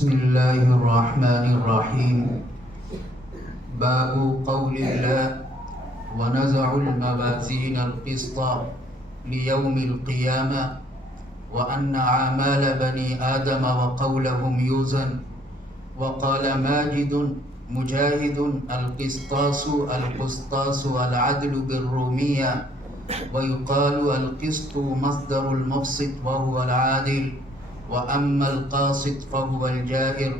بسم الله الرحمن الرحيم. باب قول الله ونزع الموازين القسط ليوم القيامة وأن أعمال بني آدم وقولهم يوزن. وقال مجاهد القسطاس العدل بالرومية، ويقال القسط مصدر المقسط وهو العادل، وأما القاسط فهو الجائر.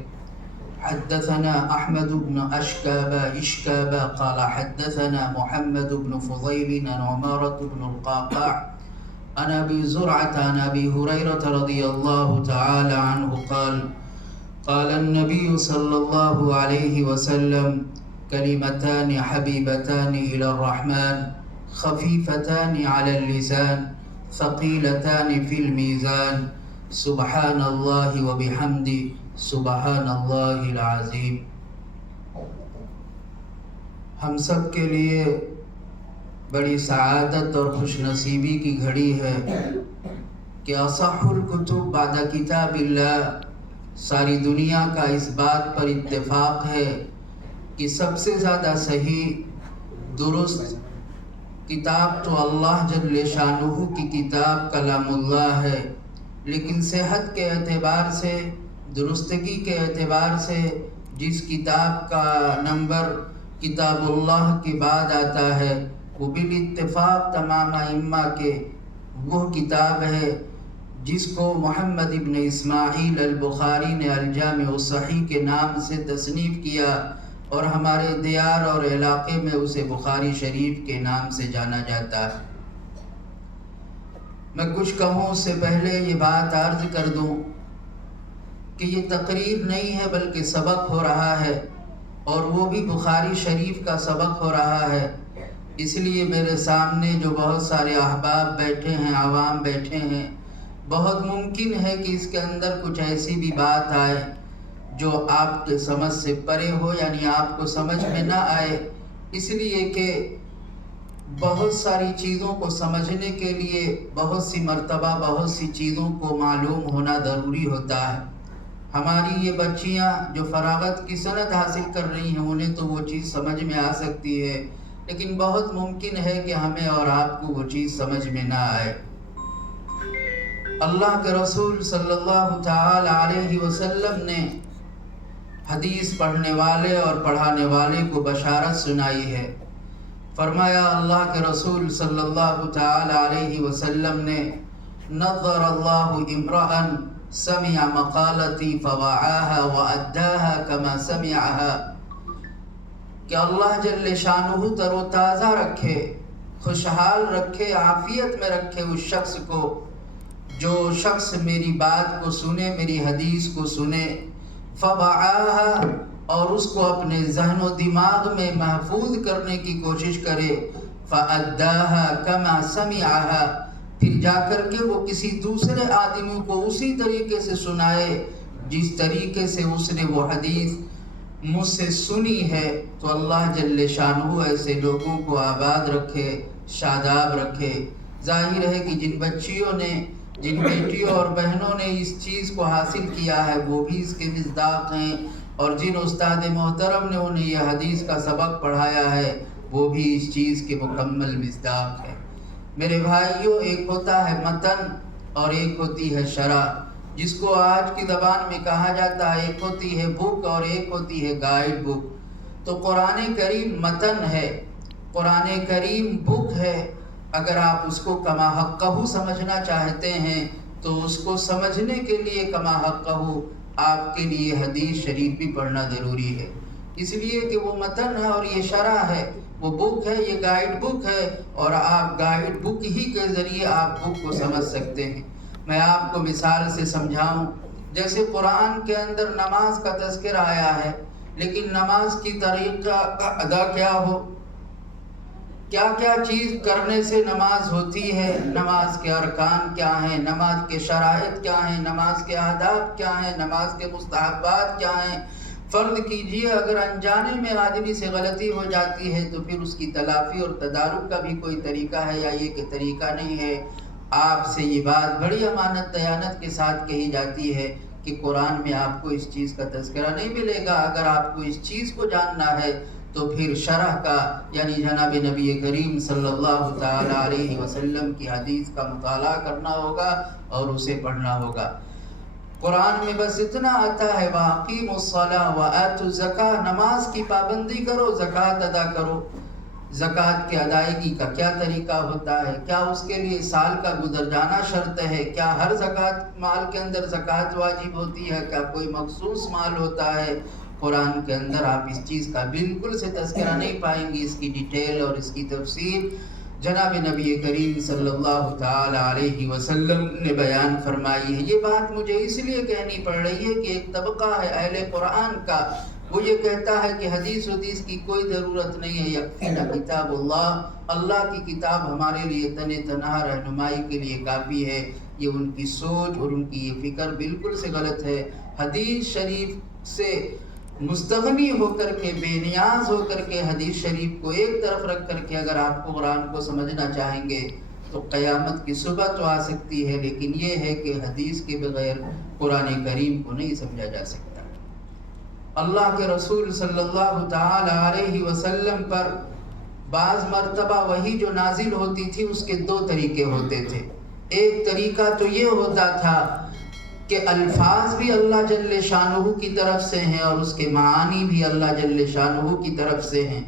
حدثنا أحمد بن إشكاب قال حدثنا محمد بن فضيل عن عمارة بن القعقاع عن أبي زرعة عن أبي هريرة رضي الله تعالى عنه قال النبي صلى الله عليه وسلم: كلمتان حبيبتان إلى الرحمن خفيفتان على اللسان ثقيلتان في الميزان سبحان الله وبحمده سبحان اللہ العظیم. ہم سب کے لیے بڑی سعادت اور خوش نصیبی کی گھڑی ہے کہ اصح الکتب بعد کتاب اللہ، ساری دنیا کا اس بات پر اتفاق ہے کہ سب سے زیادہ صحیح درست کتاب تو اللہ جل شانہ کی کتاب کلام اللہ ہے، لیکن صحت کے اعتبار سے، درستگی کے اعتبار سے جس کتاب کا نمبر کتاب اللہ کے بعد آتا ہے وہ بالاتفاق تمام ائمہ کے وہ کتاب ہے جس کو محمد ابن اسماعیل البخاری نے الجامع الصحیح کے نام سے تصنیف کیا، اور ہمارے دیار اور علاقے میں اسے بخاری شریف کے نام سے جانا جاتا ہے. میں کچھ کہوں اس سے پہلے یہ بات عرض کر دوں کہ یہ تقریر نہیں ہے بلکہ سبق ہو رہا ہے، اور وہ بھی بخاری شریف کا سبق ہو رہا ہے. اس لیے میرے سامنے جو بہت سارے احباب بیٹھے ہیں، عوام بیٹھے ہیں، بہت ممکن ہے کہ اس کے اندر کچھ ایسی بھی بات آئے جو آپ کے سمجھ سے پرے ہو، یعنی آپ کو سمجھ میں نہ آئے، اس لیے کہ بہت ساری چیزوں کو سمجھنے کے لیے بہت سی مرتبہ بہت سی چیزوں کو معلوم ہونا ضروری ہوتا ہے. ہماری یہ بچیاں جو فراغت کی سند حاصل کر رہی ہیں انہیں تو وہ چیز سمجھ میں آ سکتی ہے، لیکن بہت ممکن ہے کہ ہمیں اور آپ کو وہ چیز سمجھ میں نہ آئے. اللہ کے رسول صلی اللہ تعالی علیہ وسلم نے حدیث پڑھنے والے اور پڑھانے والے کو بشارت سنائی ہے. فرمایا اللہ کے رسول صلی اللہ تعالی علیہ وسلم نے: نظر اللہ امرأ سمع مقالتی فوعاها وأداها كما سمعها. کہ اللہ جل شانہ تر و تازہ رکھے، خوشحال رکھے، عافیت میں رکھے اس شخص کو جو شخص میری بات کو سنے، میری حدیث کو سنے، فوعاها، اور اس کو اپنے ذہن و دماغ میں محفوظ کرنے کی کوشش کرے، فأداها كما سمعها، پھر جا کر کے وہ کسی دوسرے آدمی کو اسی طریقے سے سنائے جس طریقے سے اس نے وہ حدیث مجھ سے سنی ہے. تو اللہ جل شانہ ایسے لوگوں کو آباد رکھے، شاداب رکھے. ظاہر ہے کہ جن بچیوں نے، جن بیٹیوں اور بہنوں نے اس چیز کو حاصل کیا ہے وہ بھی اس کے مصداق ہیں، اور جن استاد محترم نے انہیں یہ حدیث کا سبق پڑھایا ہے وہ بھی اس چیز کے مکمل مصداق ہیں. میرے بھائیوں، ایک ہوتا ہے متن اور ایک ہوتی ہے شرح، جس کو آج کی زبان میں کہا جاتا ہے ایک ہوتی ہے بک اور ایک ہوتی ہے گائیڈ بک. تو قرآن کریم متن ہے، قرآن کریم بک ہے. اگر آپ اس کو کما حقہ سمجھنا چاہتے ہیں تو اس کو سمجھنے کے لیے کما حقہ آپ کے لیے حدیث شریف بھی پڑھنا ضروری ہے، اس لیے کہ وہ متن ہے اور یہ شرح ہے، وہ بک ہے، یہ گائیڈ بک ہے، اور آپ گائیڈ بک ہی کے ذریعے آپ بک کو سمجھ سکتے ہیں. میں آپ کو مثال سے سمجھاؤں. جیسے قرآن کے اندر نماز کا تذکرہ آیا ہے، لیکن نماز کی طریقہ کا ادا کیا ہو، کیا کیا چیز کرنے سے نماز ہوتی ہے، نماز کے ارکان کیا ہیں، نماز کے شرائط کیا ہیں، نماز کے آداب کیا ہیں، نماز کے مستحبات کیا ہیں. فرض کیجئے اگر انجانے میں آدمی سے غلطی ہو جاتی ہے تو پھر اس کی تلافی اور تدارک کا بھی کوئی طریقہ ہے یا یہ کہ طریقہ نہیں ہے. آپ سے یہ بات بڑی امانت دیانت کے ساتھ کہی جاتی ہے کہ قرآن میں آپ کو اس چیز کا تذکرہ نہیں ملے گا۔ اگر آپ کو اس چیز کو جاننا ہے تو پھر شرح کا یعنی جناب نبی کریم صلی اللہ تعالی علیہ وسلم کی حدیث کا مطالعہ کرنا ہوگا اور اسے پڑھنا ہوگا۔ قرآن میں بس اتنا آتا ہے وَأَقِيمُوا الصَّلَاةَ وَآتُوا الزَّكَاةَ، نماز کی پابندی کرو، زکوٰۃ ادا کرو۔ زکوٰۃ کی ادائیگی کا کیا طریقہ ہوتا ہے؟ کیا اس کے لیے سال کا گزر جانا شرط ہے؟ کیا ہر زکوٰۃ مال کے اندر زکوٰۃ واجب ہوتی ہے؟ کیا کوئی مخصوص مال ہوتا ہے؟ قرآن کے اندر آپ اس چیز کا بالکل سے تذکرہ نہیں پائیں گی۔ اس کی ڈیٹیل اور اس کی تفصیل جناب نبی کریم صلی اللہ تعالی علیہ وسلم نے بیان فرمائی ہے۔ یہ بات مجھے اس لیے کہنی پڑ رہی ہے کہ ایک طبقہ ہے اہل قرآن کا، وہ یہ کہتا ہے کہ حدیث کی کوئی ضرورت نہیں ہے، یکفینا کتاب اللہ، اللہ کی کتاب ہمارے لیے تنہا رہنمائی کے لیے کافی ہے۔ یہ ان کی سوچ اور ان کی یہ فکر بالکل سے غلط ہے۔ حدیث شریف سے مستغنی ہو کر کے، بے نیاز ہو کر کے، حدیث شریف کو ایک طرف رکھ کر کے اگر آپ کو قرآن کو سمجھنا چاہیں گے تو قیامت کی صبح تو آ سکتی ہے، لیکن یہ ہے کہ حدیث کے بغیر قرآن کریم کو نہیں سمجھا جا سکتا۔ اللہ کے رسول صلی اللہ تعالی علیہ وسلم پر بعض مرتبہ وحی جو نازل ہوتی تھی اس کے دو طریقے ہوتے تھے۔ ایک طریقہ تو یہ ہوتا تھا کہ الفاظ بھی اللہ جل شانہ کی طرف سے ہیں اور اس کے معانی بھی اللہ جل شانہ کی طرف سے ہیں۔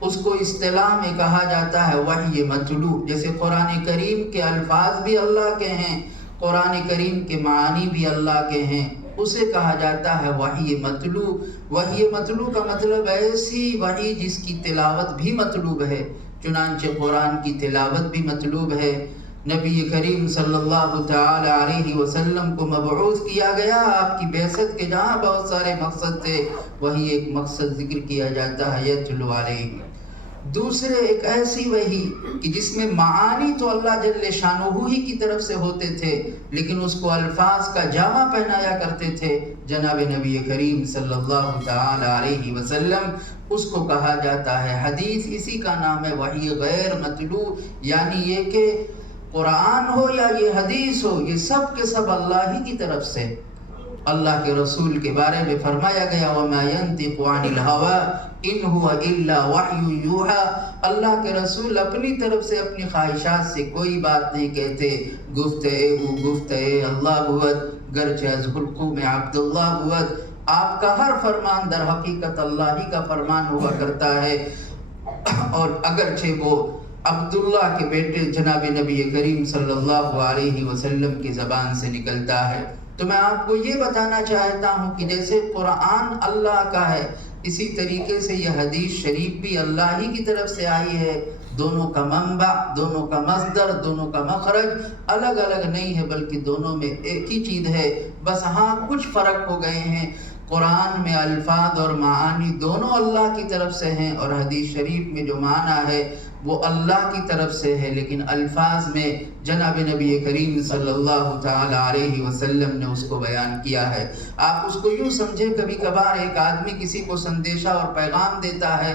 اس کو اصطلاح میں کہا جاتا ہے وحی متلو۔ جیسے قرآن کریم کے الفاظ بھی اللہ کے ہیں، قرآن کریم کے معانی بھی اللہ کے ہیں، اسے کہا جاتا ہے وحی متلو۔ وحی متلو کا مطلب ایسی وحی جس کی تلاوت بھی مطلوب ہے، چنانچہ قرآن کی تلاوت بھی مطلوب ہے۔ نبی کریم صلی اللہ تعالی علیہ وسلم کو مبعوث کیا گیا، آپ کی بعثت کے جہاں بہت سارے مقصد تھے وہی ایک مقصد ذکر کیا جاتا ہے یتلو علیہ۔ دوسرے ایک ایسی وحی کہ جس میں معانی تو اللہ جل شانہ ہی کی طرف سے ہوتے تھے لیکن اس کو الفاظ کا جامہ پہنایا کرتے تھے جناب نبی کریم صلی اللہ تعالی علیہ وسلم، اس کو کہا جاتا ہے حدیث۔ اسی کا نام ہے وحی غیر متلو، یعنی یہ کہ قرآن ہو یا یہ حدیث ہو، یہ سب کے سب اللہ ہی کی طرف سے۔ اللہ کے رسول کے بارے میں فرمایا گیا وَمَا يَنْطِقُ عَنِ الْهَوَىٰ إِنْ هُوَ إِلَّا وَحْيٌ يُوحَىٰ، اللہ کے رسول اپنی طرف سے اپنی خواہشات سے کوئی بات نہیں کہتے۔ گفتِ اللہ بود گرچہ از حلقوم عبداللہ بود، آپ کا ہر فرمان در حقیقت اللہ ہی کا فرمان ہوا کرتا ہے، اور اگرچہ وہ عبداللہ کے بیٹے جناب نبی کریم صلی اللہ علیہ وسلم کی زبان سے نکلتا ہے۔ تو میں آپ کو یہ بتانا چاہتا ہوں کہ جیسے قرآن اللہ کا ہے اسی طریقے سے یہ حدیث شریف بھی اللہ ہی کی طرف سے آئی ہے۔ دونوں کا منبع، دونوں کا مصدر، دونوں کا مخرج الگ الگ نہیں ہے بلکہ دونوں میں ایک ہی چیز ہے، بس ہاں کچھ فرق ہو گئے ہیں۔ قرآن میں الفاظ اور معانی دونوں اللہ کی طرف سے ہیں اور حدیث شریف میں جو معنی ہے وہ اللہ کی طرف سے ہے، لیکن الفاظ میں جناب نبی کریم صلی اللہ تعالی علیہ وسلم نے اس کو بیان کیا ہے۔ آپ اس کو یوں سمجھیں کبھی کبھار ایک آدمی کسی کو سندیشہ اور پیغام دیتا ہے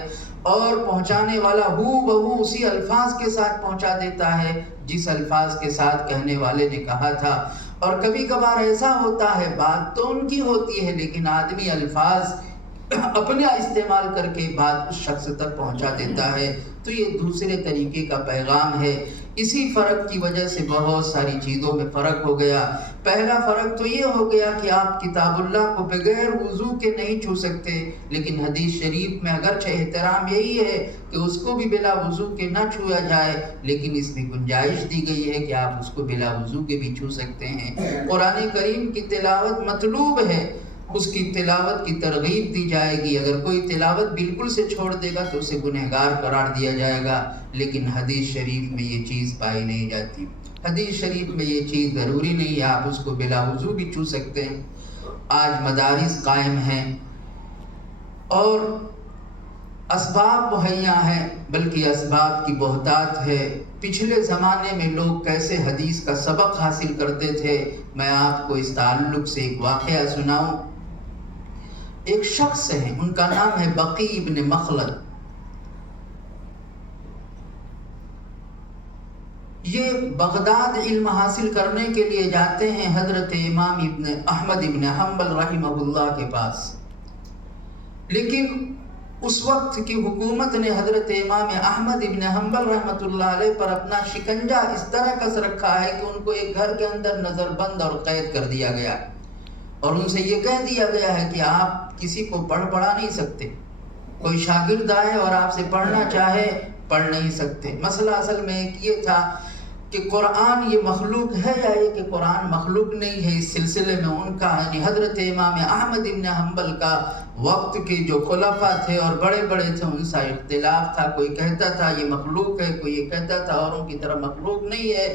اور پہنچانے والا ہو بہو اسی الفاظ کے ساتھ پہنچا دیتا ہے جس الفاظ کے ساتھ کہنے والے نے کہا تھا، اور کبھی کبھار ایسا ہوتا ہے بات تو ان کی ہوتی ہے لیکن آدمی الفاظ اپنا استعمال کر کے بات اس شخص تک پہنچا دیتا ہے، تو یہ دوسرے طریقے کا پیغام ہے۔ اسی فرق کی وجہ سے بہت ساری چیزوں میں فرق ہو گیا۔ پہلا فرق تو یہ ہو گیا کہ آپ کتاب اللہ کو بغیر وضو کے نہیں چھو سکتے، لیکن حدیث شریف میں اگرچہ احترام یہی ہے کہ اس کو بھی بلا وضو کے نہ چھویا جائے، لیکن اس میں گنجائش دی گئی ہے کہ آپ اس کو بلا وضو کے بھی چھو سکتے ہیں۔ قرآن کریم کی تلاوت مطلوب ہے، اس کی تلاوت کی ترغیب دی جائے گی۔ اگر کوئی تلاوت بالکل سے چھوڑ دے گا تو اسے گنہگار قرار دیا جائے گا، لیکن حدیث شریف میں یہ چیز پائی نہیں جاتی۔ حدیث شریف میں یہ چیز ضروری نہیں ہے، آپ اس کو بلا وضو بھی چھو سکتے ہیں۔ آج مدارس قائم ہیں اور اسباب مہیا ہیں، بلکہ اسباب کی بہتات ہے۔ پچھلے زمانے میں لوگ کیسے حدیث کا سبق حاصل کرتے تھے، میں آپ کو اس تعلق سے ایک واقعہ سناؤں۔ ایک شخص ہیں، ان کا نام ہے بقی ابن مخلد۔ یہ بغداد علم حاصل کرنے کے لیے جاتے ہیں حضرت امام ابن احمد ابن حنبل رحمہ اللہ کے پاس، لیکن اس وقت کی حکومت نے حضرت امام احمد ابن حنبل رحمۃ اللہ علیہ پر اپنا شکنجہ اس طرح کس رکھا ہے کہ ان کو ایک گھر کے اندر نظر بند اور قید کر دیا گیا، اور ان سے یہ کہہ دیا گیا ہے کہ آپ کسی کو پڑھا نہیں سکتے، کوئی شاگرد آئے اور آپ سے پڑھنا چاہے پڑھ نہیں سکتے۔ مسئلہ اصل میں ایک یہ تھا کہ قرآن یہ مخلوق ہے یا یہ کہ قرآن مخلوق نہیں ہے۔ اس سلسلے میں ان کا یعنی حضرت امام احمد ابن حنبل کا وقت کے جو خلفاء تھے اور بڑے بڑے تھے ان سے اختلاف تھا، کوئی کہتا تھا یہ مخلوق ہے، کوئی یہ کہتا تھا اوروں کی طرح مخلوق نہیں ہے۔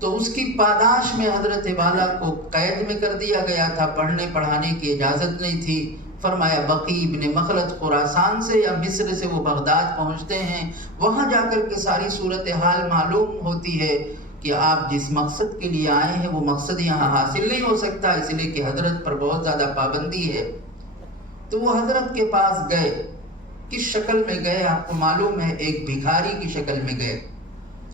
تو اس کی پاداش میں حضرت والا کو قید میں کر دیا گیا تھا، پڑھنے پڑھانے کی اجازت نہیں تھی۔ فرمایا بقی ابن مخلد خراسان سے یا مصر سے وہ بغداد پہنچتے ہیں، وہاں جا کر کے ساری صورتحال معلوم ہوتی ہے کہ آپ جس مقصد کے لیے آئے ہیں وہ مقصد یہاں حاصل نہیں ہو سکتا، اس لیے کہ حضرت پر بہت زیادہ پابندی ہے۔ تو وہ حضرت کے پاس گئے، کس شکل میں گئے آپ کو معلوم ہے، ایک بھکاری کی شکل میں گئے،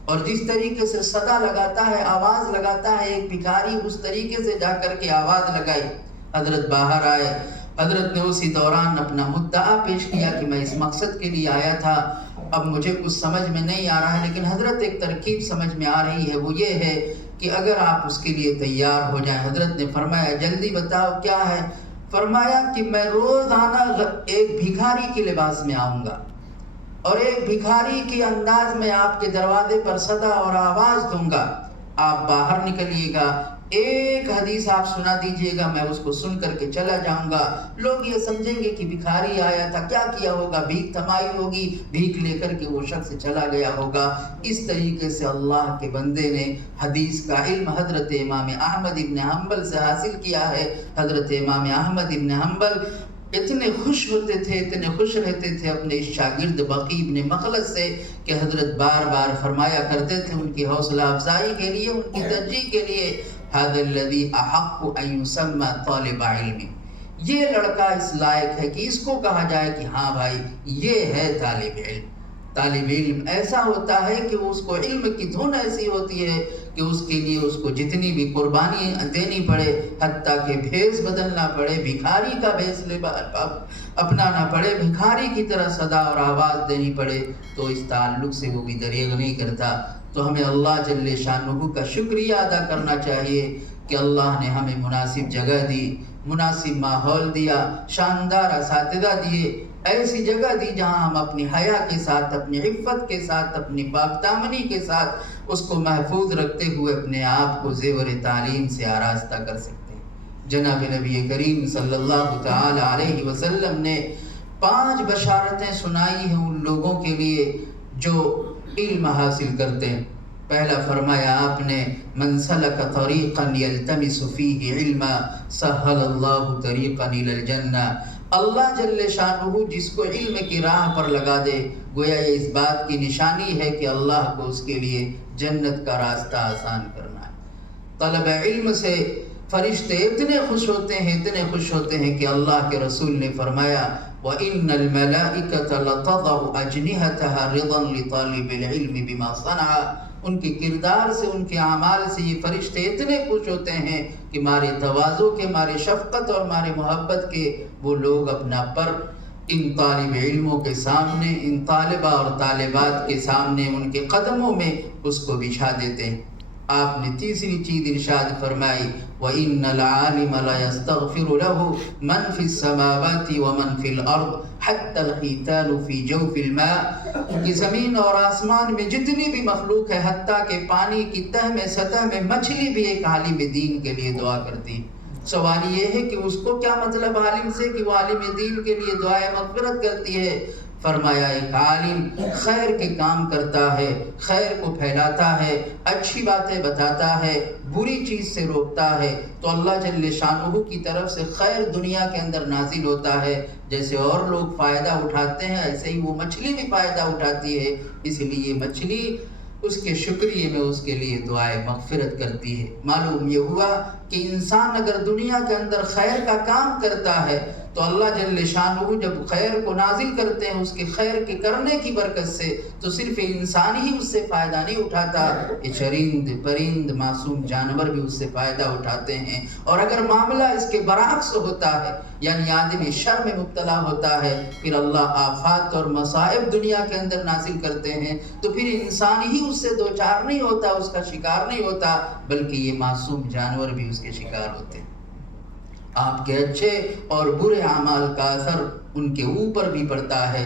اور جس طریقے سے صدا لگاتا ہے، آواز لگاتا ہے ایک بھکاری، اس طریقے سے جا کر کے آواز لگائی۔ حضرت باہر آئے، حضرت نے اسی دوران اپنا مدعا پیش کیا کہ میں اس مقصد کے لیے آیا تھا، اب مجھے کچھ سمجھ میں نہیں آ رہا ہے، لیکن حضرت ایک ترکیب سمجھ میں آ رہی ہے، وہ یہ ہے کہ اگر آپ اس کے لیے تیار ہو جائیں۔ حضرت نے فرمایا جلدی بتاؤ کیا ہے؟ فرمایا کہ میں روزانہ ایک بھکاری کے لباس میں آؤں گا اور ایک بھکاری کے انداز میں آپ کے دروازے پر صدا اور آواز دوں گا، آپ باہر نکلیے گا، ایک حدیث آپ سنا دیجئے گا، میں اس کو سن کر کے چلا جاؤں گا، لوگ یہ سمجھیں گے کہ بھکاری آیا تھا، کیا کیا ہوگا، بھیک تھمائی ہوگی، بھیک لے کر کے وہ شخص چلا گیا ہوگا۔ اس طریقے سے اللہ کے بندے نے حدیث کا علم حضرت امام احمد ابن حنبل سے حاصل کیا ہے۔ حضرت امام احمد ابن حنبل اتنے خوش ہوتے تھے، اتنے خوش رہتے تھے اپنے اس شاگرد بقی ابن مخلد سے کہ حضرت بار بار فرمایا کرتے تھے ان کی حوصلہ افزائی کے لیے، ان کی ترجیح کے لیے، هذا الذي احق ان يسمى طالب علم، یہ لڑکا اس لائق ہے کہ اس کو کہا جائے کہ ہاں بھائی یہ ہے طالب علم۔ طالب علم ایسا ہوتا ہے کہ اس کو علم کی دھن ایسی ہوتی ہے کہ اس کے لیے اس کو جتنی بھی قربانی دینی پڑے، حتیٰ کہ بھیس بدلنا پڑے، بھکاری کا بھیس اپنانا پڑے، بھکاری کی طرح صدا اور آواز دینی پڑے، تو اس تعلق سے وہ بھی دریغ نہیں کرتا۔ تو ہمیں اللہ جل شانہ کا شکریہ ادا کرنا چاہیے کہ اللہ نے ہمیں مناسب جگہ دی، مناسب ماحول دیا، شاندار اساتذہ دیے، ایسی جگہ دی جہاں ہم اپنی حیا کے ساتھ، اپنی عفت کے ساتھ، اپنی پاک دامنی کے ساتھ اس کو محفوظ رکھتے ہوئے اپنے آپ کو زیور تعلیم سے آراستہ کر سکتے ہیں۔ جناب نبی کریم صلی اللہ تعالی علیہ وسلم نے 5 بشارتیں سنائی ہیں ان لوگوں کے لیے جو علم حاصل کرتے ہیں۔ پہلا فرمایا آپ نے من سلک طریقا یلتمس فیہ علما سہل اللہ طریقا الی الجنہ، اللہ جل شانہ جس کو علم کی راہ پر لگا دے، گویا یہ اس بات کی نشانی ہے کہ اللہ کو اس کے لیے جنت کا راستہ آسان کرنا ہے۔ طلب علم سے فرشتے اتنے خوش ہوتے ہیں، اتنے خوش ہوتے ہیں کہ اللہ کے رسول نے فرمایا وَإِنَّ الْمَلَائِكَةَ لَتَضَعُ أَجْنِحَتَهَا رِضًا لِطَالِبِ الْعِلْمِ بِمَا صَنَعَ، ان کے کردار سے، ان کے اعمال سے یہ فرشتے اتنے خوش ہوتے ہیں کہ مارے تواضع کے، مارے شفقت اور مارے محبت کے، وہ لوگ اپنا پر ان طالب علموں کے سامنے، ان طالبہ اور طالبات کے سامنے، ان کے قدموں میں اس کو بچھا دیتے ہیں۔ آپ نے تیسری چیز ارشاد فرمائی وَإِنَّ الْعَالِمَ لَيَسْتَغْفِرُ لَهُ مَنْ فِي السَّمَاوَاتِ وَمَنْ فِي الْأَرْضِ حَتَّى الْحِيتَانُ فِي جَوْفِ الْمَاءِ، کہ زمین اور آسمان میں جتنی بھی مخلوق ہے، حتیٰ کہ پانی کی تہ میں، سطح میں مچھلی بھی ایک عالم دین کے لیے دعا کرتی۔ سوال یہ ہے کہ اس کو کیا مطلب عالم سے کہ وہ عالم دین کے لیے دعائے مغفرت کرتی ہے؟ فرمایا ایک عالم خیر کے کام کرتا ہے، خیر کو پھیلاتا ہے، اچھی باتیں بتاتا ہے، بری چیز سے روکتا ہے، تو اللہ جل شانہ کی طرف سے خیر دنیا کے اندر نازل ہوتا ہے۔ جیسے اور لوگ فائدہ اٹھاتے ہیں ایسے ہی وہ مچھلی بھی فائدہ اٹھاتی ہے، اس لیے مچھلی اس کے شکریہ میں اس کے لیے دعائے مغفرت کرتی ہے۔ معلوم یہ ہوا کہ انسان اگر دنیا کے اندر خیر کا کام کرتا ہے تو اللہ جل شانہ جب خیر کو نازل کرتے ہیں اس کے خیر کے کرنے کی برکت سے، تو صرف انسان ہی اس سے فائدہ نہیں اٹھاتا، یہ چرند پرند معصوم جانور بھی اس سے فائدہ اٹھاتے ہیں۔ اور اگر معاملہ اس کے برعکس ہوتا ہے، یعنی آدمی شر میں مبتلا ہوتا ہے، پھر اللہ آفات اور مصائب دنیا کے اندر نازل کرتے ہیں، تو پھر انسان ہی اس سے دوچار نہیں ہوتا، اس کا شکار نہیں ہوتا، بلکہ یہ معصوم جانور بھی اس کے شکار ہوتے ہیں۔ آپ کے اچھے اور برے اعمال کا اثر ان کے اوپر بھی پڑتا ہے۔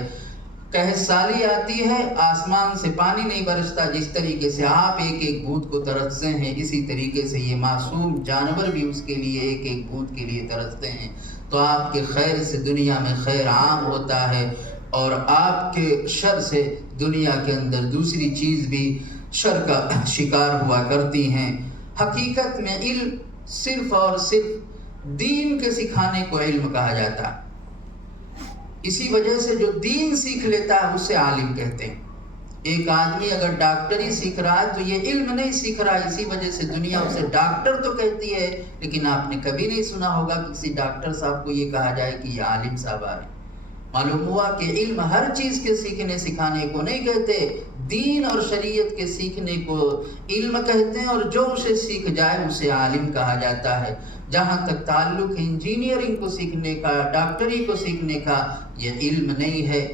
قحط سالی آتی ہے، آسمان سے پانی نہیں برستا، جس طریقے سے آپ ایک ایک بوند کو ترستے ہیں، اسی طریقے سے یہ معصوم جانور بھی اس کے لیے ایک ایک بوند کے لیے ترستے ہیں۔ تو آپ کے خیر سے دنیا میں خیر عام ہوتا ہے، اور آپ کے شر سے دنیا کے اندر دوسری چیز بھی شر کا شکار ہوا کرتی ہیں۔ حقیقت میں علم صرف اور صرف دین کے سکھانے کو علم کہا جاتا ہے۔ اسی وجہ سے جو دین سیکھ لیتا ہے اسے عالم کہتے ہیں۔ ایک آدمی اگر ڈاکٹری سیکھ رہا ہے تو یہ علم نہیں سیکھ رہا، اسی وجہ سے دنیا اسے ڈاکٹر تو کہتی ہے، لیکن آپ نے کبھی نہیں سنا ہوگا کہ کسی ڈاکٹر صاحب کو یہ کہا جائے کہ یہ عالم صاحب آ رہے ہیں۔ معلوم ہوا کہ علم ہر چیز کے سیکھنے سکھانے کو نہیں کہتے، دین اور شریعت کے سیکھنے کو علم کہتے ہیں، اور جو اسے سیکھ جائے اسے عالم کہا جاتا ہے۔ جہاں تک تعلق انجینئرنگ کو سیکھنے کا، ڈاکٹری کو سیکھنے کا، یہ علم نہیں ہے،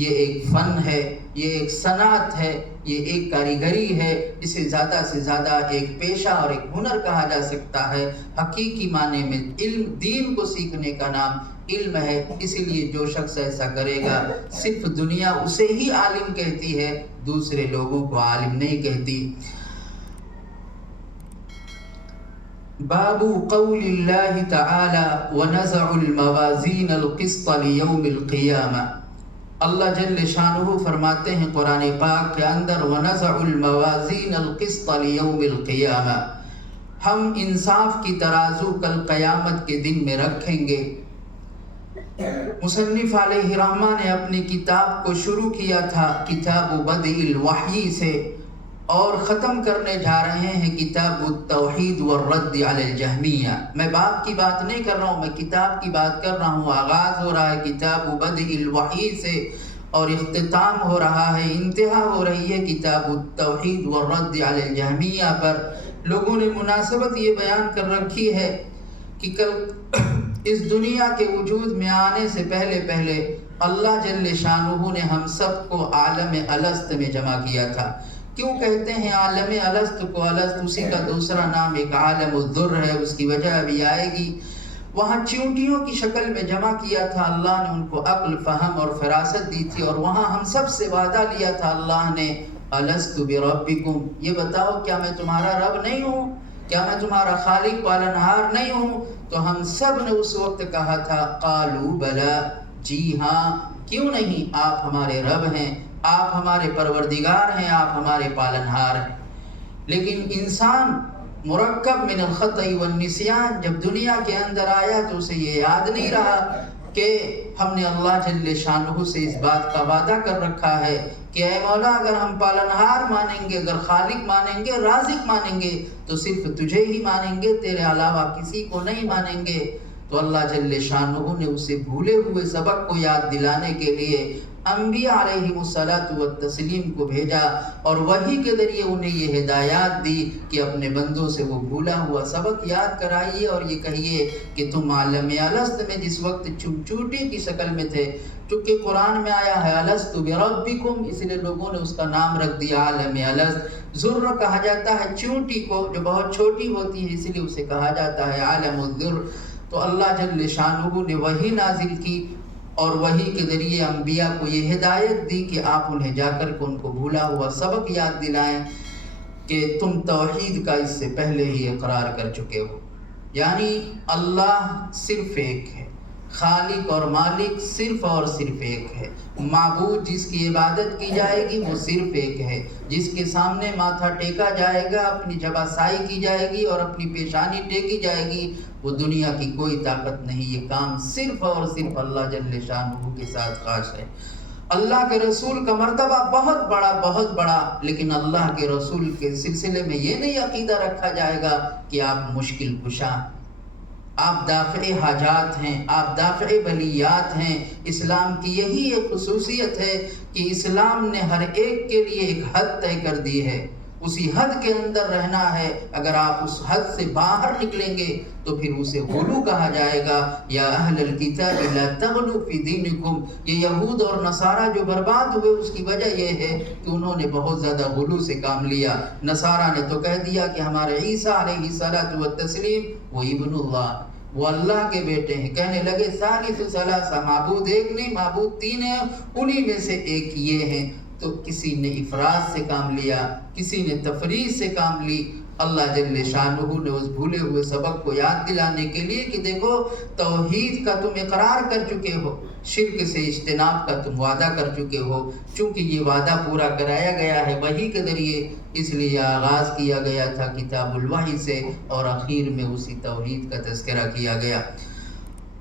یہ ایک فن ہے، یہ ایک صنعت ہے، یہ ایک کاریگری ہے، اسے زیادہ سے زیادہ ایک پیشہ اور ایک ہنر کہا جا سکتا ہے۔ حقیقی معنی میں علم، دین کو سیکھنے کا نام علم ہے، اسی لیے جو شخص ایسا کرے گا صرف دنیا اسے ہی عالم کہتی ہے، دوسرے لوگوں کو عالم نہیں کہتی۔ باب قول اللہ تعالی وَنَزَعُ الْمَوَازِينَ الْقِسْطَ لِيَوْمِ الْقِيَامَةِ۔ اللہ جل شانہ فرماتے ہیں قرآن پاک کے اندر وَنَزَعُ الْمَوَازِينَ الْقِسْطَ لِيَوْمِ الْقِيَامَةِ، ہم انصاف کی ترازو کل قیامت کے دن میں رکھیں گے۔ مصنف علیہ رحمہ نے اپنی کتاب کو شروع کیا تھا کتاب بدء الوحی سے، اور ختم کرنے جا رہے ہیں کتاب التوحید والرد علی الجہمیہ۔ میں باب کی بات نہیں کر رہا ہوں، میں کتاب کی بات کر رہا ہوں۔ آغاز ہو رہا ہے کتاب بدء الوحی سے، اور اختتام ہو رہا ہے، انتہا ہو رہی ہے کتاب التوحید والرد علی الجہمیہ پر۔ لوگوں نے مناسبت یہ بیان کر رکھی ہے کہ کل اس دنیا کے وجود میں آنے سے پہلے پہلے اللہ جل شانہ نے ہم سب کو عالم الست میں جمع کیا تھا۔ کیوں کہتے ہیں عالم الست کو؟ الست اسی کا دوسرا نام ایک عالم الذر ہے، اس کی وجہ ابھی آئے گی۔ وہاں چیونٹیوں کی شکل میں جمع کیا تھا، اللہ نے ان کو عقل، فہم اور فراست دی تھی، اور وہاں ہم سب سے وعدہ لیا تھا اللہ نے الست بربکم، یہ بتاؤ کیا میں تمہارا رب نہیں ہوں؟ کیا میں تمہارا خالق پالنہار نہیں ہوں؟ تو ہم سب نے اس وقت کہا تھا قالوا بلا، جی ہاں، کیوں نہیں، آپ ہمارے رب ہیں، آپ ہمارے پروردگار ہیں، آپ ہمارے پالنہار ہیں۔ لیکن انسان مرکب من الخطأ والنسیان جب دنیا کے اندر آیا تو اسے یہ یاد نہیں رہا کہ ہم نے اللہ جل شانہ سے اس بات کا وعدہ کر رکھا ہے کہ اے مولا اگر ہم پالنہار مانیں گے، اگر خالق مانیں گے، رازق مانیں گے، تو صرف تجھے ہی مانیں گے، تیرے علاوہ کسی کو نہیں مانیں گے۔ تو اللہ جل شانہ نے اسے بھولے ہوئے سبق کو یاد دلانے کے لیے انبیاء علیہم الصلاۃ والتسلیم کو بھیجا، اور وحی کے ذریعے انہیں یہ ہدایات دی کہ اپنے بندوں سے وہ بھولا ہوا سبق یاد کرائیے، اور یہ کہیے کہ تم عالم الست میں جس وقت چوٹی کی شکل میں تھے، چونکہ قرآن میں آیا ہے الست بربکم، اس لیے لوگوں نے اس کا نام رکھ دیا عالم الست۔ ذر کہا جاتا ہے چیونٹی کو جو بہت چھوٹی ہوتی ہے، اس لیے اسے کہا جاتا ہے عالم الذر۔ تو اللہ جل شانہ نے وحی نازل کی، اور وحی کے ذریعے انبیاء کو یہ ہدایت دی کہ آپ انہیں جا کر کے ان کو بھولا ہوا سبق یاد دلائیں کہ تم توحید کا اس سے پہلے ہی اقرار کر چکے ہو، یعنی اللہ صرف ایک ہے، خالق اور مالک صرف اور صرف ایک ہے، معبود جس کی عبادت کی جائے گی وہ صرف ایک ہے، جس کے سامنے ماتھا ٹیکا جائے گا، اپنی جبہ سائی کی جائے گی اور اپنی پیشانی ٹیکی جائے گی، وہ دنیا کی کوئی طاقت نہیں، یہ کام صرف اور صرف اللہ جل شانہ کے ساتھ خاص ہے۔ اللہ کے رسول کا مرتبہ بہت بڑا، لیکن اللہ کے رسول کے سلسلے میں یہ نہیں عقیدہ رکھا جائے گا کہ آپ مشکل کشا، آپ دافع حاجات ہیں، آپ دافع بلیات ہیں۔ اسلام کی یہی ایک خصوصیت ہے کہ اسلام نے ہر ایک کے لیے ایک حد طے کر دی ہے، اسی حد کے اندر رہنا ہے۔ اگر آپ اس حد سے باہر نکلیں گے تو پھر اسے غلو کہا جائے گا۔ یا اہل الکتاب لا تغلوا فی دینکم، یہ یہود اور نصارہ جو برباد ہوئے اس کی وجہ یہ ہے کہ انہوں نے بہت زیادہ غلو سے کام لیا۔ نصارہ نے تو کہہ دیا کہ ہمارے عیسیٰ علیہ الصلوۃ والتسلیم وہ ابن اللہ، وہ اللہ کے بیٹے ہیں۔ کہنے لگے ثالث ثلاثہ، معبود ایک نہیں معبود تین ہیں، انہی میں سے ایک یہ ہیں۔ تو کسی نے افراد سے کام لیا، کسی نے تفریح سے کام لی۔ اللہ جل شانہ نے اس بھولے ہوئے سبق کو یاد دلانے کے لیے کہ دیکھو توحید کا تم اقرار کر چکے ہو، شرک سے اجتناب کا تم وعدہ کر چکے ہو، چونکہ یہ وعدہ پورا کرایا گیا ہے وحی کے ذریعے، اس لیے آغاز کیا گیا تھا کتاب الوحی سے اور اخیر میں اسی توحید کا تذکرہ کیا گیا۔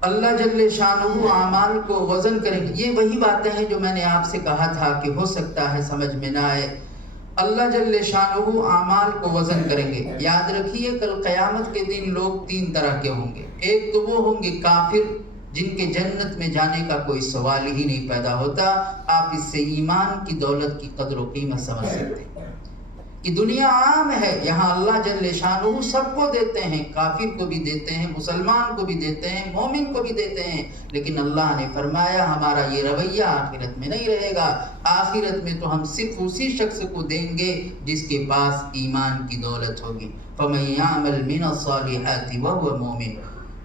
اللہ جل شانہ اعمال کو وزن کریں گے۔ یہ وہی باتیں ہیں جو میں نے آپ سے کہا تھا کہ ہو سکتا ہے سمجھ میں نہ آئے۔ اللہ جل شانہ اعمال کو وزن کریں گے۔ یاد رکھیے کل قیامت کے دن لوگ تین طرح کے ہوں گے۔ ایک تو وہ ہوں گے کافر، جن کے جنت میں جانے کا کوئی سوال ہی نہیں پیدا ہوتا۔ آپ اس سے ایمان کی دولت کی قدر و قیمت سمجھ سکتے ہیں کہ دنیا عام ہے، یہاں اللہ جل شانہ سب کو دیتے ہیں، کافر کو بھی دیتے ہیں، مسلمان کو بھی دیتے ہیں، مومن کو بھی دیتے ہیں، لیکن اللہ نے فرمایا ہمارا یہ رویہ آخرت میں نہیں رہے گا۔ آخرت میں تو ہم صرف اسی شخص کو دیں گے جس کے پاس ایمان کی دولت ہوگی۔ فَمَن يَعْمَلْ مِنَ الصَّالِحَاتِ وَهُوَ مُؤْمِنٌ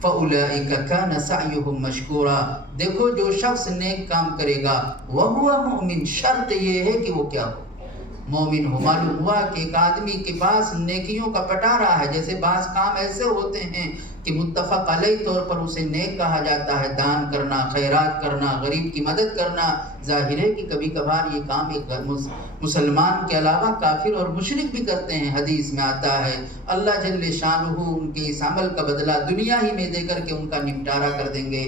فَأُولَئِكَ كَانَ سَعْيُهُمْ مَشْكُورًا۔ دیکھو جو شخص نیک کام کرے گا وَهُوَ مُؤْمِن، شرط یہ ہے کہ وہ کیا ہو، مومن ہو۔ معلوم ہوا کہ ایک آدمی کے پاس نیکیوں کا پٹارا ہے، جیسے بعض کام ایسے ہوتے ہیں کہ متفق علیہ طور پر اسے نیک کہا جاتا ہے، دان کرنا، خیرات کرنا، غریب کی مدد کرنا۔ ظاہر ہے کہ کبھی کبھار یہ کام ایک مسلمان کے علاوہ کافر اور مشرک بھی کرتے ہیں، حدیث میں آتا ہے اللہ جل شانہ ان کے اس عمل کا بدلہ دنیا ہی میں دے کر کے ان کا نمٹارا کر دیں گے۔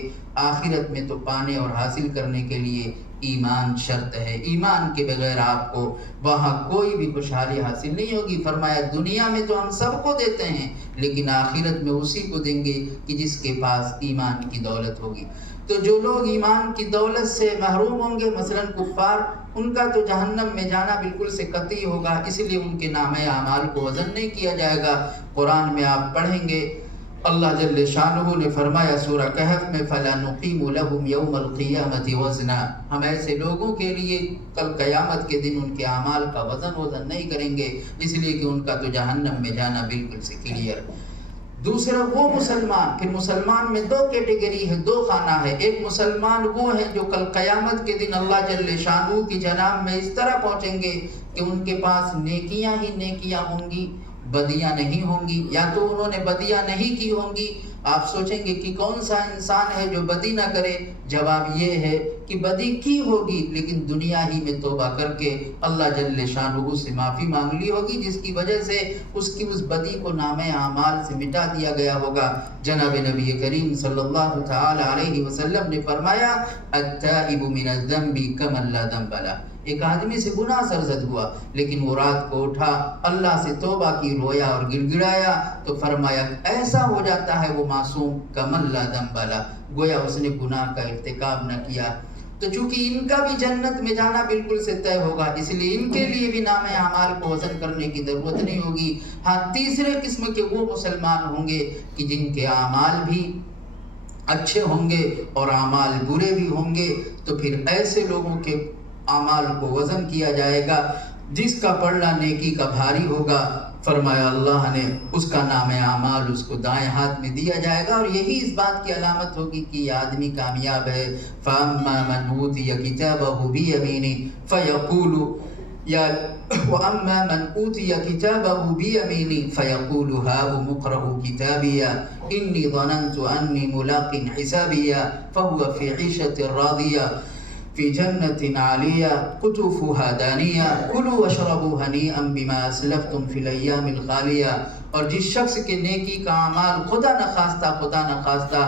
آخرت میں تو پانے اور حاصل کرنے کے لیے ایمان شرط ہے، ایمان کے بغیر آپ کو وہاں کوئی بھی خوشحالی حاصل نہیں ہوگی۔ فرمایا دنیا میں تو ہم سب کو دیتے ہیں لیکن آخرت میں اسی کو دیں گے کہ جس کے پاس ایمان کی دولت ہوگی۔ تو جو لوگ ایمان کی دولت سے محروم ہوں گے، مثلا کفار، ان کا تو جہنم میں جانا بالکل سے قطعی ہوگا، اس لیے ان کے نامہ اعمال کو وزن نہیں کیا جائے گا۔ قرآن میں آپ پڑھیں گے اللہ جل شانہ نے فرمایا سورہ کہف میں فَلَا نُقِيمُ لَهُمْ يَوْمَ الْقِيَامَةِ وَزْنًا، ہم ایسے لوگوں کے لیے کل قیامت کے دن ان کے اعمال کا وزن نہیں کریں گے، اس لیے کہ ان کا تو جہنم میں جانا بالکل سے کلیئر۔ دوسرا وہ مسلمان، پھر مسلمان میں دو کیٹیگری ہے، دو خانہ ہے۔ ایک مسلمان وہ ہیں جو کل قیامت کے دن اللہ جل شانہ کی جناب میں اس طرح پہنچیں گے کہ ان کے پاس نیکیاں ہی نیکیاں ہوں گی، بدیاں نہیں ہوں گی، یا تو انہوں نے بدیاں نہیں کی ہوں گی۔ آپ سوچیں گے کہ کون سا انسان ہے جو بدی نہ کرے؟ جواب یہ ہے کہ بدی کی ہوگی لیکن دنیا ہی میں توبہ کر کے اللہ جل شانہ سے معافی مانگ لی ہوگی، جس کی وجہ سے اس کی اس بدی کو نامہ اعمال سے مٹا دیا گیا ہوگا۔ جناب نبی کریم صلی اللہ تعالی علیہ وسلم نے فرمایا التائب من الذنب کمن لا ذنب له، ایک آدمی سے گناہ سرزد ہوا لیکن وہ رات کو اٹھا، اللہ سے توبہ کی، رویا اور گڑ گڑایا، تو فرمایا ایسا ہو جاتا ہے وہ معصوم کمن لا ذنب له، گویا اس نے گناہ کا ارتکاب نہ کیا۔ تو چونکہ ان کا بھی جنت میں جانا بالکل سے طے ہوگا، اس لیے ان کے لیے بھی نام اعمال کو وزن کرنے کی ضرورت نہیں ہوگی۔ ہاں تیسرے قسم کے وہ مسلمان ہوں گے کہ جن کے اعمال بھی اچھے ہوں گے اور اعمال برے بھی ہوں گے، تو پھر ایسے لوگوں کے اعمال کو وزن کیا جائے گا، جس کا پڑھنا نیکی کا بھاری ہوگا۔ فرمایا اللہ نے اس کا نام اعمال اس کو دائیں ہاتھ میں دیا جائے گا، اور یہی اس بات کی علامت ہوگی کہ یہ آدمی کامیاب ہے۔ فَأَمَّا مَنْ أُوتِيَ كِتَابَهُ بِيَمِينِهِ فَيَقُولُ وَأَمَّا مَنْ أُوتِيَ كِتَابَهُ بِيَمِينِهِ فَيَقُولُ هَاؤُمُ اقْرَءُوا كِتَابِيَهْ إِنِّي ظَنَنْتُ أَنِّي مُلَاقٍ حِسَابِيَهْ فَهُوَ فِي عِيشَةٍ رَاضِيَةٍ فی جنت عالیہ قطوفها دانیہ کلوا واشربوا ہنیئا بما اسلفتم فی الایام الخالیہ۔ اور جس شخص کے نیکی کا اعمال خدا نخواستہ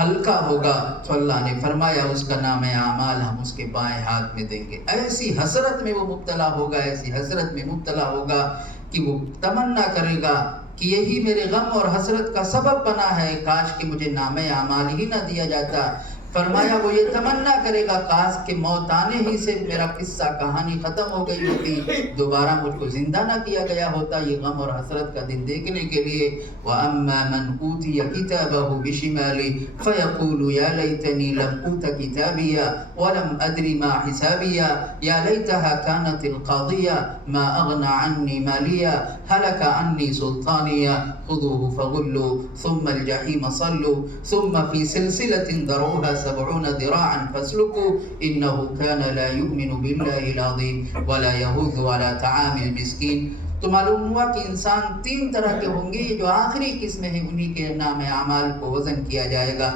ہلکا ہوگا تو اللہ نے فرمایا اس کا نام اعمال ہم اس کے بائیں ہاتھ میں دیں گے۔ ایسی حسرت میں وہ مبتلا ہوگا، ایسی حسرت میں مبتلا ہوگا کہ وہ تمنا کرے گا کہ یہی میرے غم اور حسرت کا سبب بنا ہے، کاش کہ مجھے نام اعمال ہی نہ دیا جاتا۔ فرمایا وہ یہ تمنا کرے گا کاش کہ موت آنے ہی سے میرا قصہ کہانی ختم ہو گئی ہوتی، دوبارہ مجھ کو زندہ نہ کیا گیا ہوتا یہ غم اور حسرت کا دن دیکھنے کے لیے۔ وَأَمَّا مَنْ أُوتِيَ كِتَابَهُ بِشِمَالِهِ فَيَقُولُ يَا لَيْتَنِي لَمْ أُوتَ كِتَابِيَهْ وَلَمْ أَدْرِ مَا حِسَابِيَهْ يَا لَيْتَهَا كَانَتِ الْقَاضِيَةَ مَا أَغْنَى عَنِّي مَالِيَهْ هَلَكَ عَنِّي سُلْطَانِيَهْ خُذُوهُ فَغُلُّوهُ ثُمَّ الْجَحِيمَ صَلُّوهُ ثُمَّ فِي سِلْسِلَةٍ ذَرْعُهَا 70 ذراعا فاسلكوا انه كان لا يؤمن بالله العظيم ولا يحض على طعام المسكين۔ تو معلوم ہوا کہ انسان تین طرح کے ہوں گے، جو آخری قسم ہے انہی کے نام اعمال کو وزن کیا جائے گا۔